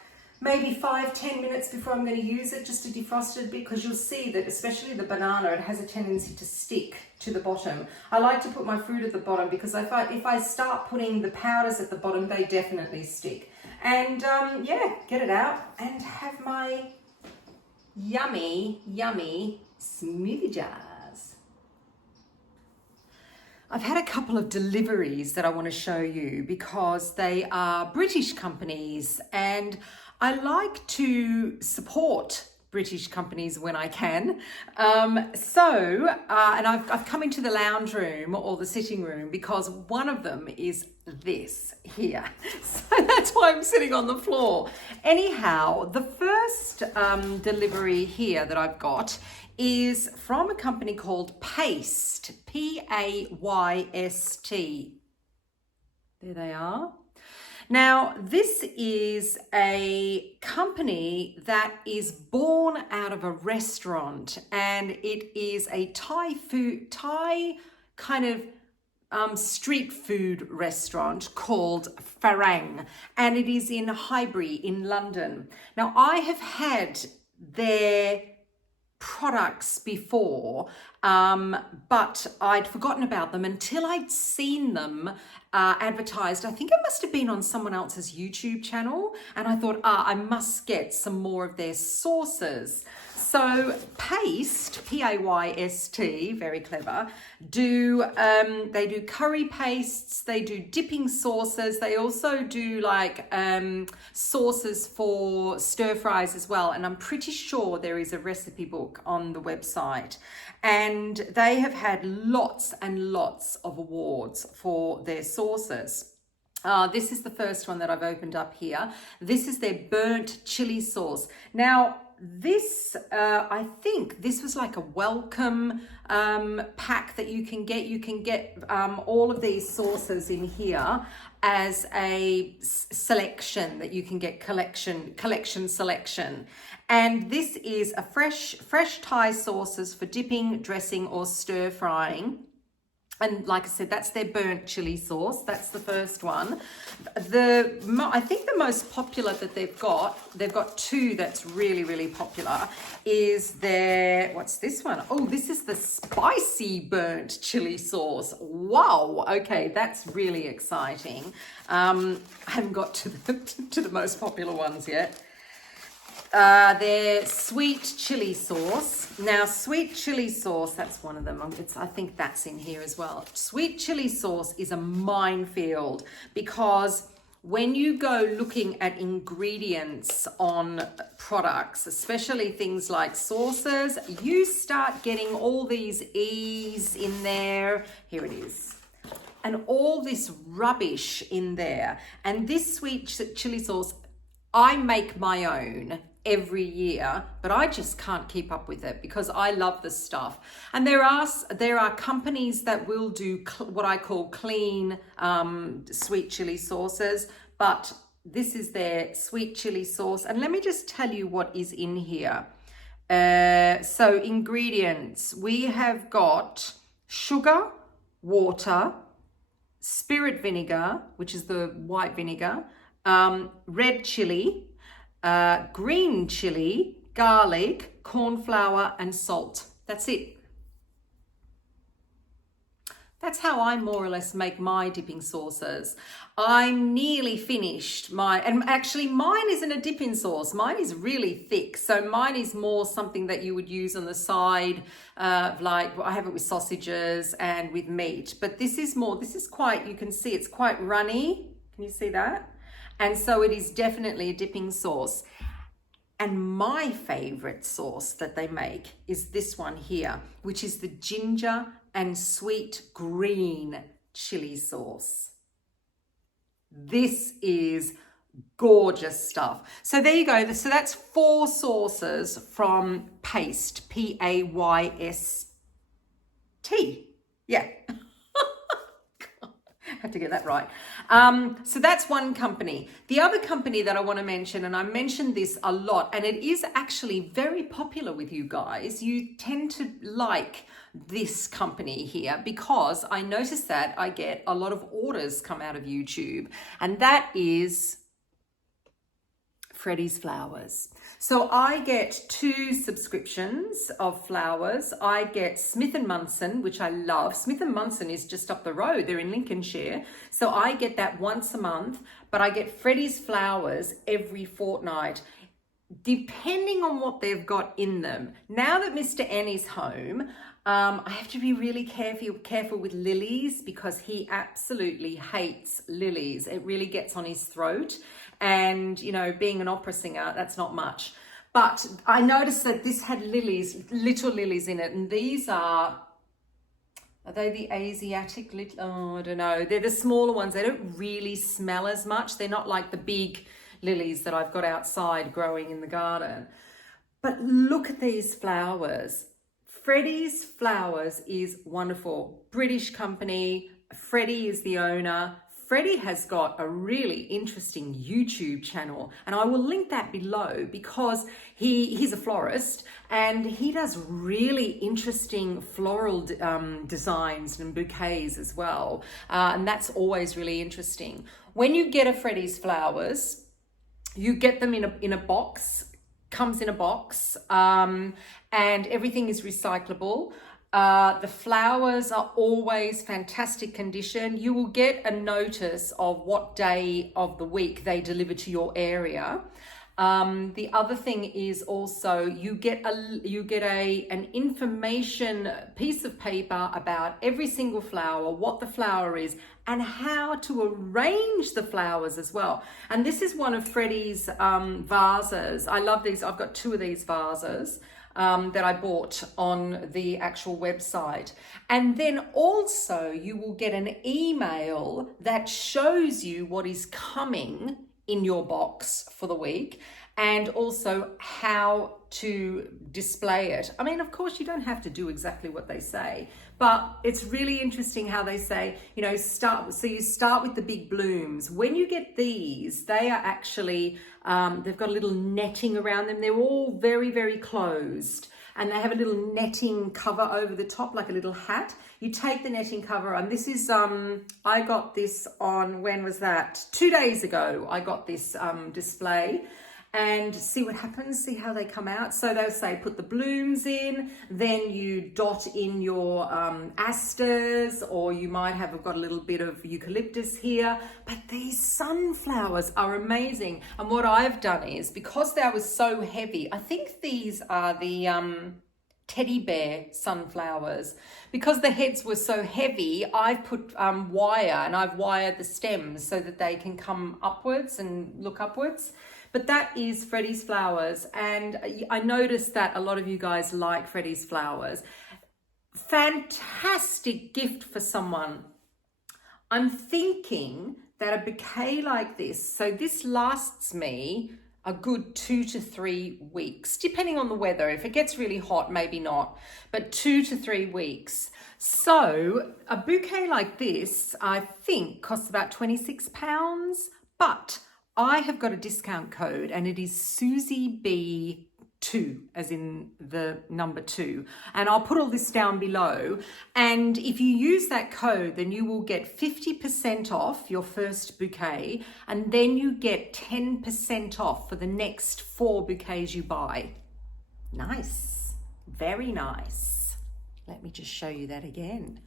maybe 5-10 minutes before I'm going to use it, just to defrost it, because you'll see that especially the banana, it has a tendency to stick to the bottom. I like to put my fruit at the bottom because if I start putting the powders at the bottom, they definitely stick. And yeah, get it out and have my yummy, yummy smoothie jars. I've had a couple of deliveries that I want to show you because they are British companies, and I like to support British companies when I can. And I've come into the lounge room or the sitting room because one of them is this here. So that's why I'm sitting on the floor. Anyhow, the first delivery here that I've got is from a company called Paste, P-A-Y-S-T. There they are. Now, this is a company that is born out of a restaurant, and it is a Thai kind of street food restaurant called Farang, and it is in Highbury in London. Now, I have had their products before, but I'd forgotten about them until I'd seen them advertised. I think it must have been on someone else's YouTube channel, and I thought, I must get some more of their sauces. So Paste, P-A-Y-S-T, very clever, they do curry pastes, they do dipping sauces, they also do like sauces for stir fries as well, and I'm pretty sure there is a recipe book on the website. And they have had lots and lots of awards for their sauces. This is the first one that I've opened up here. This is their burnt chili sauce. Now, this, I think this was like a welcome pack that you can get. You can get all of these sauces in here as a selection that you can get, collection selection. And this is a fresh Thai sauces for dipping, dressing, or stir frying. And like I said, that's their burnt chili sauce. That's the first one. I think the most popular that they've got two that's really, really popular, is their, what's this one? Oh, this is the spicy burnt chili sauce. Wow. Okay, that's really exciting. I haven't got to the most popular ones yet. Their sweet chili sauce. Now, sweet chili sauce, that's one of them. I think that's in here as well. Sweet chili sauce is a minefield, because when you go looking at ingredients on products, especially things like sauces, you start getting all these E's in there. Here it is. And all this rubbish in there. And this sweet chili sauce, I make my own every year, but I just can't keep up with it because I love this stuff. And there are companies that will do what I call clean sweet chili sauces, but this is their sweet chili sauce. And let me just tell you what is in here. So ingredients, we have got sugar, water, spirit vinegar, which is the white vinegar, red chili, green chili, garlic, corn flour, and salt. That's it. That's how I more or less make my dipping sauces. I'm nearly finished and actually mine isn't a dipping sauce. Mine is really thick. So mine is more something that you would use on the side, like I have it with sausages and with meat. But this is quite, you can see it's quite runny. Can you see that? And so it is definitely a dipping sauce. And my favorite sauce that they make is this one here, which is the ginger and sweet green chili sauce. This is gorgeous stuff. So there you go. So that's 4 sauces from Paste, P-A-Y-S-T. Yeah. Have to get that right. So that's one company. The other company that I want to mention, and I mentioned this a lot, and it is actually very popular with you guys. You tend to like this company here because I noticed that I get a lot of orders come out of YouTube, and that is Freddy's Flowers. So I get 2 subscriptions of flowers. I get Smith & Munson, which I love. Smith & Munson is just up the road. They're in Lincolnshire. So I get that once a month, but I get Freddy's Flowers every fortnight, depending on what they've got in them. Now that Mr. N is home, I have to be really careful with lilies because he absolutely hates lilies. It really gets on his throat. And, you know, being an opera singer, that's not much. But I noticed that this had lilies, little lilies in it. And these are they the Asiatic little? Oh, I don't know. They're the smaller ones. They don't really smell as much. They're not like the big lilies that I've got outside growing in the garden. But look at these flowers. Freddy's Flowers is wonderful. British company. Freddie is the owner. Freddie has got a really interesting YouTube channel, and I will link that below because he's a florist and he does really interesting floral designs and bouquets as well. And that's always really interesting. When you get a Freddie's flowers, you get them in a box, comes in a box, and everything is recyclable. The flowers are always fantastic condition. You will get a notice of what day of the week they deliver to your area. The other thing is also you get an information piece of paper about every single flower, what the flower is, and how to arrange the flowers as well. And this is one of Freddie's vases. I love these. I've got 2 of these vases that I bought on the actual website. And then also you will get an email that shows you what is coming in your box for the week, and also how to display it. I mean, of course, you don't have to do exactly what they say, but it's really interesting how they say, you know, you start with the big blooms. When you get these, they are actually, they've got a little netting around them. They're all very, very closed, and they have a little netting cover over the top, like a little hat. You take the netting cover, and this is, I got this on, when was that? 2 days ago, I got this display. And see what happens, see how they come out. So they'll say put the blooms in, then you dot in your asters, or you might have got a little bit of eucalyptus here. But these sunflowers are amazing. And what I've done is, because they was so heavy, I think these are the teddy bear sunflowers. Because the heads were so heavy, I've put wire, and I've wired the stems so that they can come upwards and look upwards. But that is Freddie's flowers, and I noticed that a lot of you guys like Freddie's flowers. Fantastic gift for someone. I'm thinking that a bouquet like this, so this lasts me a good 2 to 3 weeks, depending on the weather. If it gets really hot, maybe not, but 2 to 3 weeks. So a bouquet like this, I think, costs about £26, but I have got a discount code, and it is 𝑠UZIEB2, as in the number 2. And I'll put all this down below. And if you use that code, then you will get 50% off your first bouquet, and then you get 10% off for the next 4 bouquets you buy. Nice, very nice. Let me just show you that again.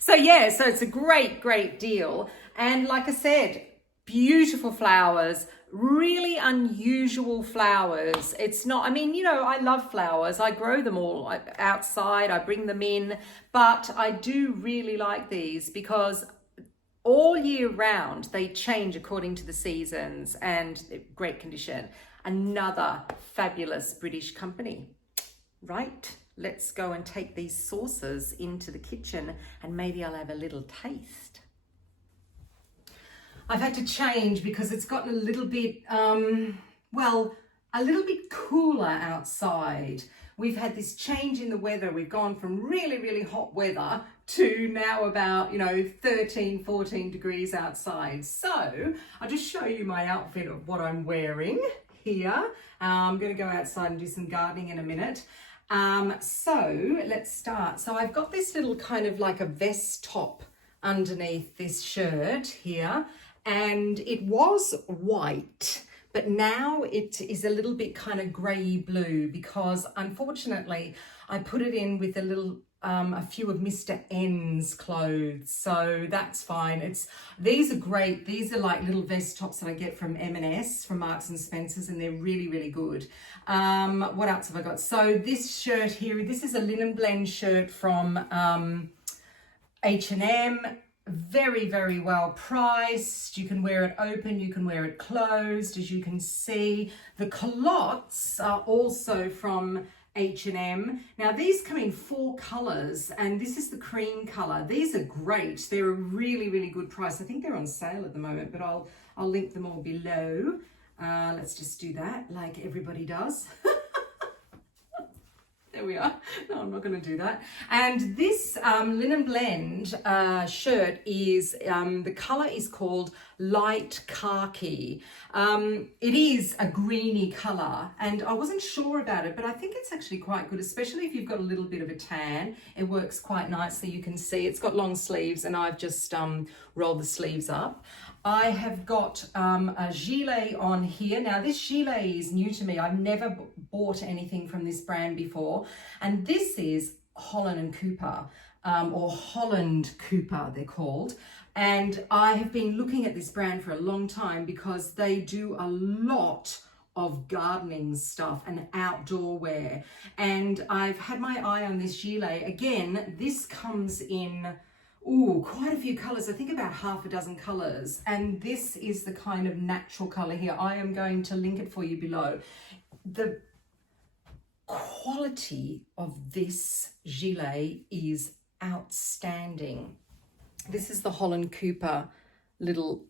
So yeah, so it's a great, great deal. And like I said, beautiful flowers, really unusual flowers. It's not, I mean, you know, I love flowers. I grow them all outside. I bring them in, but I do really like these because all year round they change according to the seasons, and great condition. Another fabulous British company. Right, let's go and take these sauces into the kitchen, and maybe I'll have a little taste. I've had to change because it's gotten a little bit, well, a little bit cooler outside. We've had this change in the weather. We've gone from really, really hot weather to now about, you know, 13, 14 degrees outside. So I'll just show you my outfit of what I'm wearing here. I'm going to go outside and do some gardening in a minute. So let's start. So I've got this little kind of like a vest top underneath this shirt here. And it was white, but now it is a little bit kind of grey blue, because unfortunately I put it in with a little a few of Mr. N's clothes, so that's fine. These are great. These are like little vest tops that I get from M&S, from Marks and Spencer's, and they're really, really good. What else have I got? So this shirt here, this is a linen blend shirt from H&M. Very, very well priced. You can wear it open, you can wear it closed, as you can see. The culottes are also from H&M. Now these come in 4 colors, and this is the cream color. These are great. They're a really, really good price. I think they're on sale at the moment, but I'll link them all below. Let's just do that like everybody does. There we are. No, I'm not going to do that. And this linen blend shirt is, the colour is called light khaki. It is a greeny colour, and I wasn't sure about it, but I think it's actually quite good, especially if you've got a little bit of a tan. It works quite nicely. You can see it's got long sleeves, and I've just rolled the sleeves up. I have got a gilet on here. Now this gilet is new to me. I've never bought anything from this brand before. And this is Holland & Cooper, or Holland Cooper they're called. And I have been looking at this brand for a long time because they do a lot of gardening stuff and outdoor wear. And I've had my eye on this gilet. Again, this comes in quite a few colors. I think about half a dozen colors, and this is the kind of natural color here. I am going to link it for you below. The quality of this gilet is outstanding. This is the Holland Cooper little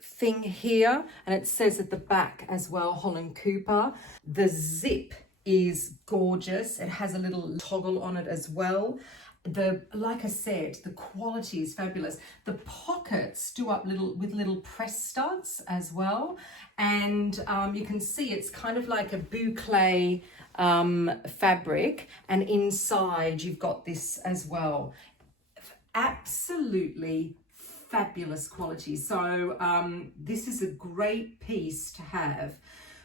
thing here, and it says at the back as well, Holland Cooper. The zip is gorgeous. It has a little toggle on it as well. Like I said, the quality is fabulous. The pockets do up with little press studs as well, and you can see it's kind of like a boucle fabric, and inside you've got this as well. Absolutely fabulous quality. So this is a great piece to have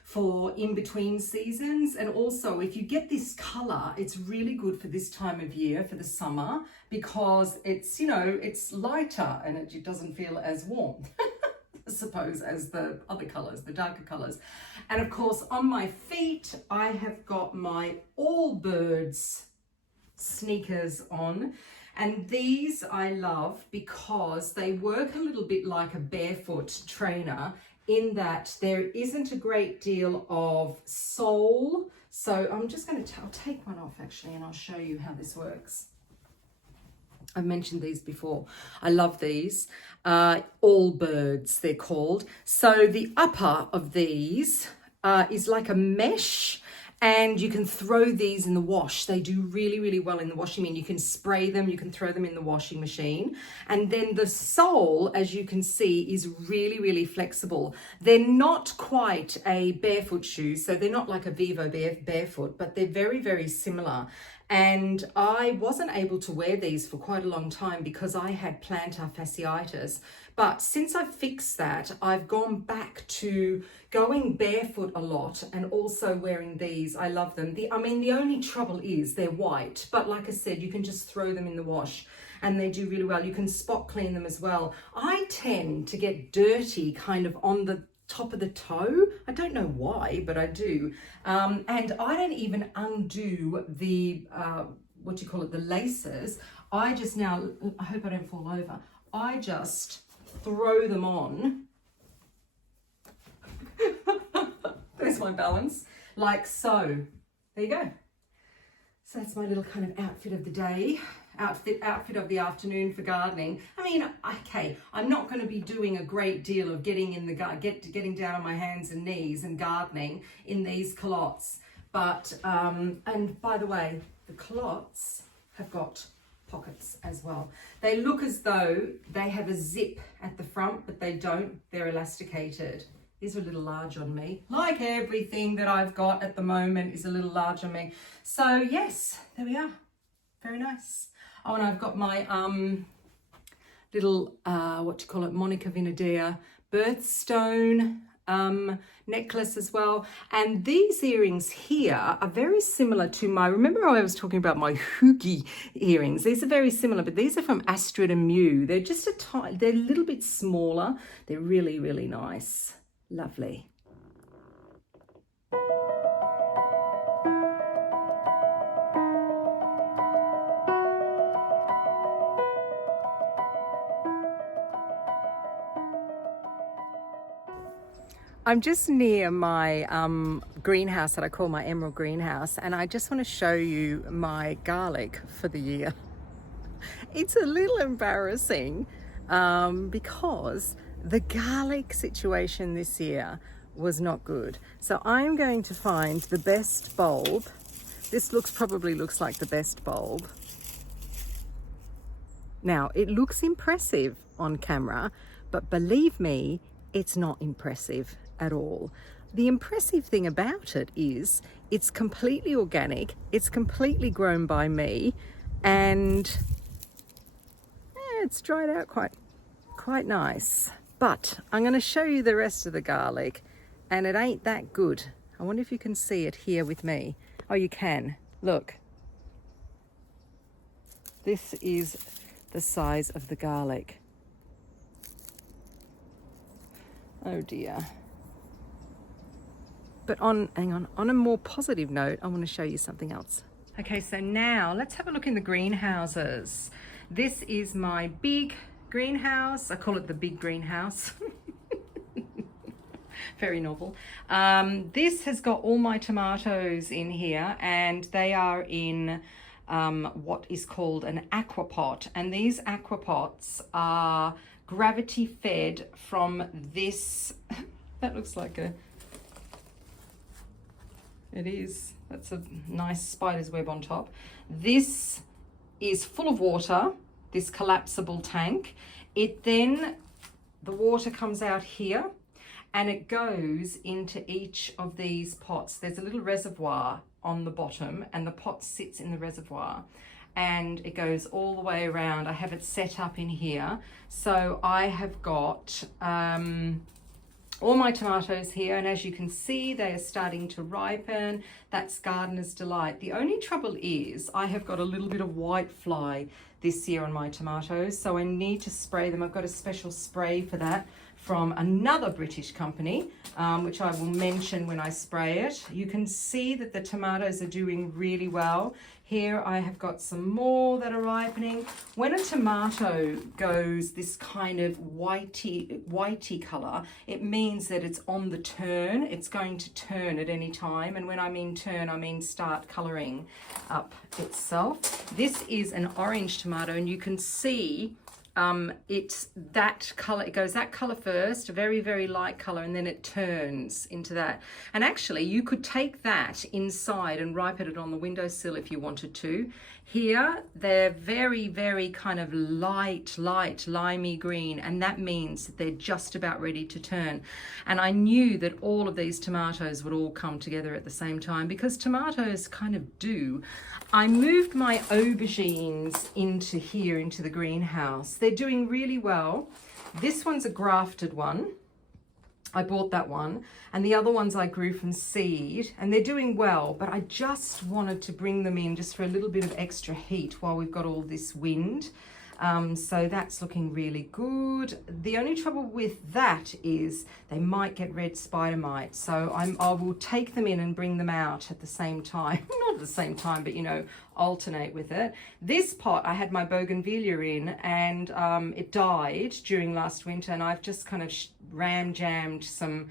for in between seasons. And also, if you get this color, it's really good for this time of year, for the summer, because it's, you know, it's lighter and it doesn't feel as warm, I suppose, as the other colors, the darker colors. And of course, on my feet, I have got my Allbirds sneakers on. And these I love because they work a little bit like a barefoot trainer, in that there isn't a great deal of sole. So I'm just going to, I'll take one off actually, and I'll show you how this works. I've mentioned these before. I love these. Allbirds, they're called. So the upper of these is like a mesh, and you can throw these in the wash. They do really, really well in the washing machine. You can spray them, you can throw them in the washing machine. And then the sole, as you can see, is really, really flexible. They're not quite a barefoot shoe, so they're not like a 𝑽𝒊𝒅𝒄 barefoot, but they're very, very similar. And I wasn't able to wear these for quite a long time because I had plantar fasciitis. But since I've fixed that, I've gone back to going barefoot a lot and also wearing these. I love them. The only trouble is they're white, but like I said, you can just throw them in the wash and they do really well. You can spot clean them as well. I tend to get dirty kind of on the top of the toe. I don't know why, but I do. And I don't even undo the, the laces. I just now, I hope I don't fall over. I just throw them on. There's my balance, like so. There you go. So that's my little kind of outfit of the day, outfit of the afternoon for gardening. I mean, okay, I'm not going to be doing a great deal of getting getting down on my hands and knees and gardening in these culottes, but and by the way, the culottes have got pockets as well. They look as though they have a zip at the front, but they don't. They're elasticated. These are a little large on me. Like everything that I've got at the moment is a little large on me. So yes, there we are. Very nice. Oh, and I've got my little, Monica Vinader birthstone necklace as well. And these earrings here are very similar to my, remember I was talking about my 𝑗𝑢𝑔𝑖 earrings? These are very similar, but these are from 𝑎strid & 𝑚ue. They're just they're a little bit smaller. They're really, really nice. Lovely. I'm just near my greenhouse that I call my emerald greenhouse, and I just want to show you my garlic for the year. It's a little embarrassing because the garlic situation this year was not good. So I'm going to find the best bulb This probably looks like the best bulb. Now, it looks impressive on camera, but believe me, it's not impressive at all. The impressive thing about it is it's completely organic, it's completely grown by me, and it's dried out quite nice. But I'm going to show you the rest of the garlic, and it ain't that good. I wonder if you can see it here with me. Oh, you can. Look. This is the size of the garlic. Oh dear. But hang on a more positive note, I want to show you something else. Okay, so now let's have a look in the greenhouses. This is my big greenhouse. I call it the big greenhouse. Very novel. This has got all my tomatoes in here, and they are in what is called an aquapot, and these aquapots are gravity fed from this. That looks like that's a nice spider's web on top. This is full of water, this collapsible tank. The water comes out here and it goes into each of these pots. There's a little reservoir on the bottom, and the pot sits in the reservoir, and it goes all the way around. I have it set up in here. So I have got all my tomatoes here, and as you can see, they are starting to ripen. That's Gardener's Delight. The only trouble is I have got a little bit of white fly this year on my tomatoes, so I need to spray them. I've got a special spray for that from another British company, which I will mention when I spray it. You can see that the tomatoes are doing really well. Here I have got some more that are ripening. When a tomato goes this kind of whitey color, it means that it's on the turn. It's going to turn at any time. And when I mean turn, I mean start coloring up itself. This is an orange tomato, and you can see it's that color. It goes that color first, a very, very light color, and then it turns into that. And actually you could take that inside and ripen it on the windowsill if you wanted to. Here they're very, very kind of light limey green, and that means that they're just about ready to turn. And I knew that all of these tomatoes would all come together at the same time, because tomatoes kind of do. I moved my aubergines into here, into the greenhouse. They're doing really well. This one's a grafted one. I bought that one, and the other ones I grew from seed, and they're doing well, but I just wanted to bring them in just for a little bit of extra heat while we've got all this wind. So that's looking really good. The only trouble with that is they might get red spider mite, so I will take them in and bring them out at the same time. Not at the same time, but you know, alternate with it. This pot I had my bougainvillea in, and it died during last winter, and I've just kind of ram-jammed some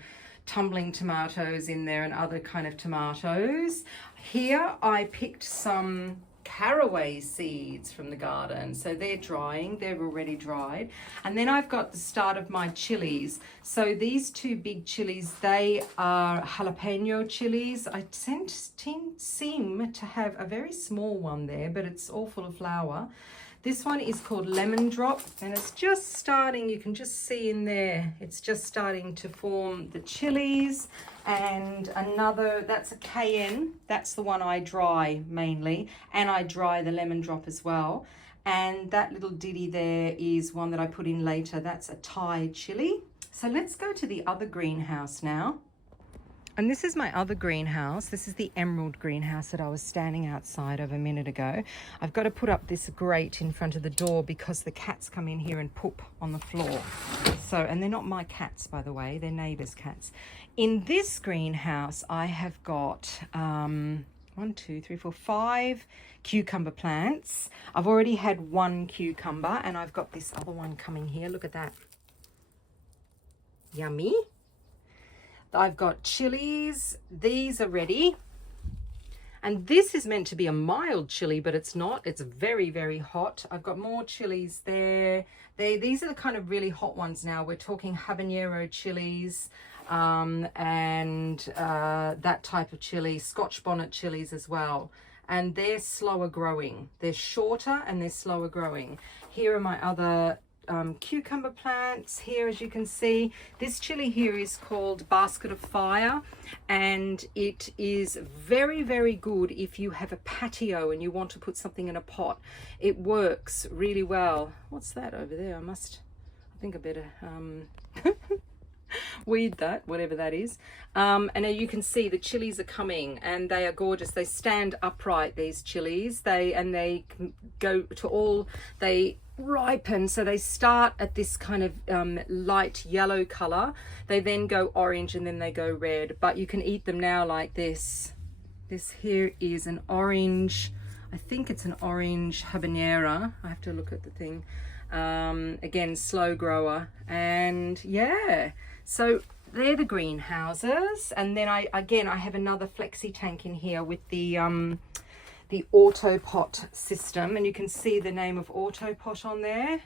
tumbling tomatoes in there and other kind of tomatoes. Here I picked some caraway seeds from the garden, so they're drying, they're already dried. And then I've got the start of my chilies. So these two big chilies, they are jalapeno chilies. I seem to have a very small one there, but it's all full of flower. This one is called Lemon Drop, and it's just starting, you can just see in there, it's just starting to form the chilies. And another, that's a cayenne, that's the one I dry mainly, and I dry the Lemon Drop as well. And that little ditty there is one that I put in later, that's a Thai chili. So let's go to the other greenhouse now. And this is my other greenhouse. This is the emerald greenhouse that I was standing outside of a minute ago. I've got to put up this grate in front of the door because the cats come in here and poop on the floor. So, and they're not my cats, by the way, they're neighbors' cats. In this greenhouse, I have got 1, 2, 3, 4, 5 cucumber plants. I've already had one cucumber, and I've got this other one coming here. Look at that. Yummy. I've got chilies. These are ready. And this is meant to be a mild chili, but it's not. It's very, very hot. I've got more chilies there. These are the kind of really hot ones now. We're talking habanero chilies and that type of chili, Scotch bonnet chilies as well. and they're slower growing. They're shorter and they're slower growing. Here are my other cucumber plants here. As you can see, this chili here is called Basket of Fire, and it is very, very good if you have a patio and you want to put something in a pot. It works really well. What's that over there? I think I better weed that, whatever that is. And you can see the chilies are coming, and they are gorgeous. They stand upright, these chilies. They go to all, they ripen, so they start at this kind of light yellow color. They then go orange, and then they go red. But you can eat them now like this. This here is an orange, I think it's an orange habanero. I have to look at the thing. Again, slow grower. And yeah, so they're the greenhouses. And then I have another flexi tank in here with the Autopot system, and you can see the name of Autopot on there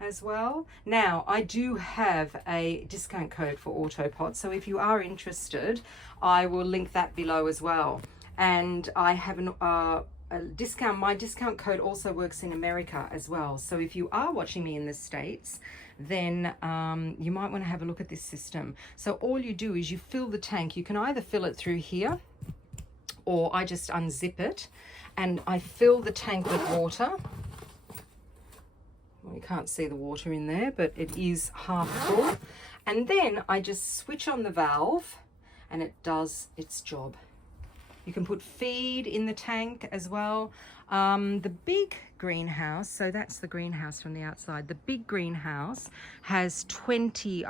as well. Now, I do have a discount code for Autopot, so if you are interested, I will link that below as well. And I have a discount. My discount code also works in America as well. So if you are watching me in the States, then you might want to have a look at this system. So all you do is you fill the tank. You can either fill it through here, or I just unzip it and I fill the tank with water. Well, you can't see the water in there, but it is half full. And then I just switch on the valve and it does its job. You can put feed in the tank as well. The big greenhouse, so that's the greenhouse from the outside. The big greenhouse has 20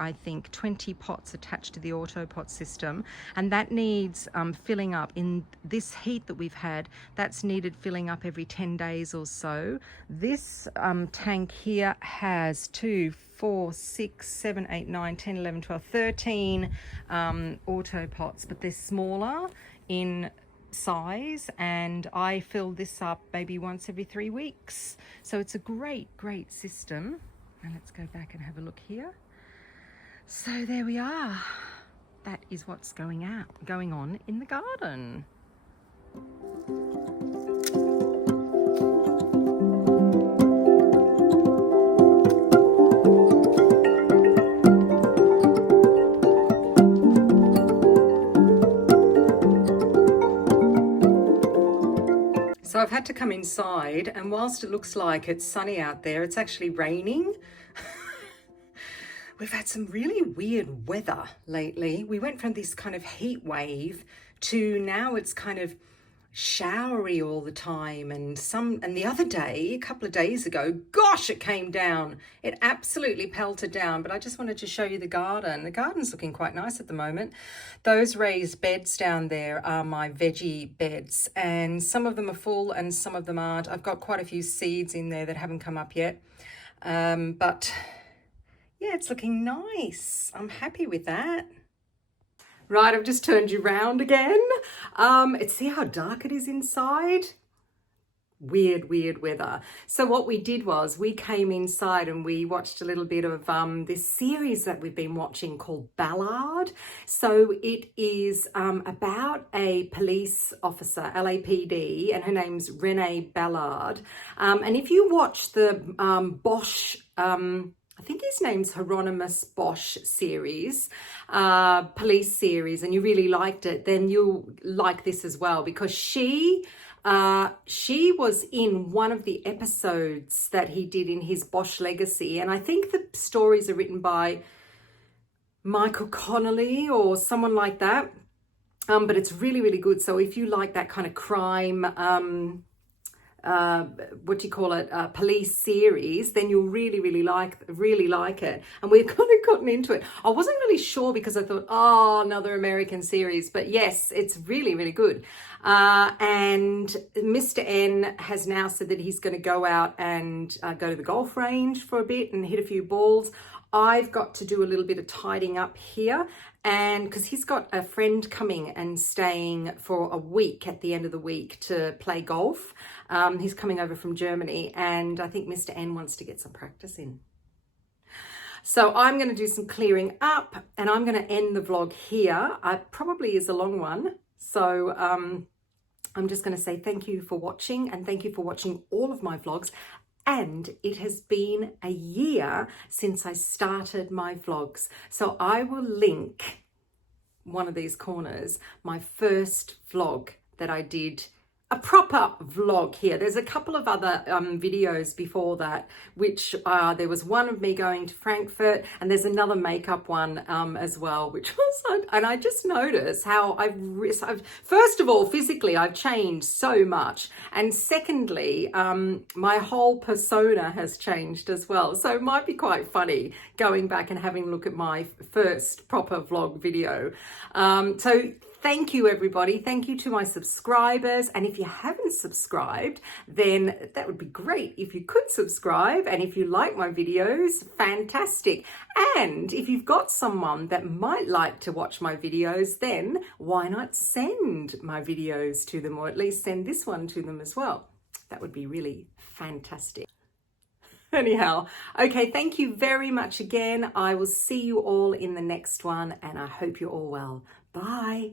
pots attached to the Autopot system, and that needs filling up. In this heat that we've had, that's needed filling up every 10 days or so. This tank here has 2, 4, 6, 7, 8, 9, 10, 11, 12, 13 Autopots, but they're smaller in size, and I fill this up maybe once every 3 weeks. So it's a great system. And let's go back and have a look here. So there we are. That is what's going on in the garden. So I've had to come inside, and whilst it looks like it's sunny out there, it's actually raining. We've had some really weird weather lately. We went from this kind of heat wave to now it's kind of showery all the time, and the other day, a couple of days ago, gosh, it came down. It absolutely pelted down. But I just wanted to show you the garden. The garden's looking quite nice at the moment. Those raised beds down there are my veggie beds, and some of them are full and some of them aren't. I've got quite a few seeds in there that haven't come up yet, but yeah, it's looking nice. I'm happy with that. Right, I've just turned you round again. See how dark it is inside? Weird weather. So what we did was we came inside and we watched a little bit of this series that we've been watching called Ballard. So it is about a police officer, LAPD, and her name's Renee Ballard. And if you watch the Bosch, I think his name's Hieronymus Bosch series, police series, and you really liked it, then you'll like this as well, because she was in one of the episodes that he did in his Bosch Legacy, and I think the stories are written by Michael Connolly or someone like that, but it's really good. So if you like that kind of crime, police series, then you'll really like it. And we've kind of gotten into it. I wasn't really sure because I thought, oh, another American series, but yes, it's really good. And Mr. N has now said that he's going to go out and go to the golf range for a bit and hit a few balls. I've got to do a little bit of tidying up here, and because he's got a friend coming and staying for a week at the end of the week to play golf. He's coming over from Germany, and I think Mr. N wants to get some practice in. So I'm going to do some clearing up, and I'm going to end the vlog here. It probably is a long one, so I'm just going to say thank you for watching, and thank you for watching all of my vlogs. And it has been a year since I started my vlogs. So I will link one of these corners, my first vlog that I did, a proper vlog here. There's a couple of other videos before that, which there was one of me going to Frankfurt, and there's another makeup one as well, which was, and I just noticed how I've first of all, physically, I've changed so much. And secondly, my whole persona has changed as well. So it might be quite funny going back and having a look at my first proper vlog video. So thank you, everybody. Thank you to my subscribers. And if you haven't subscribed, then that would be great if you could subscribe. And if you like my videos, fantastic. And if you've got someone that might like to watch my videos, then why not send my videos to them, or at least send this one to them as well? That would be really fantastic. Anyhow, okay, thank you very much again. I will see you all in the next one, and I hope you're all well. Bye.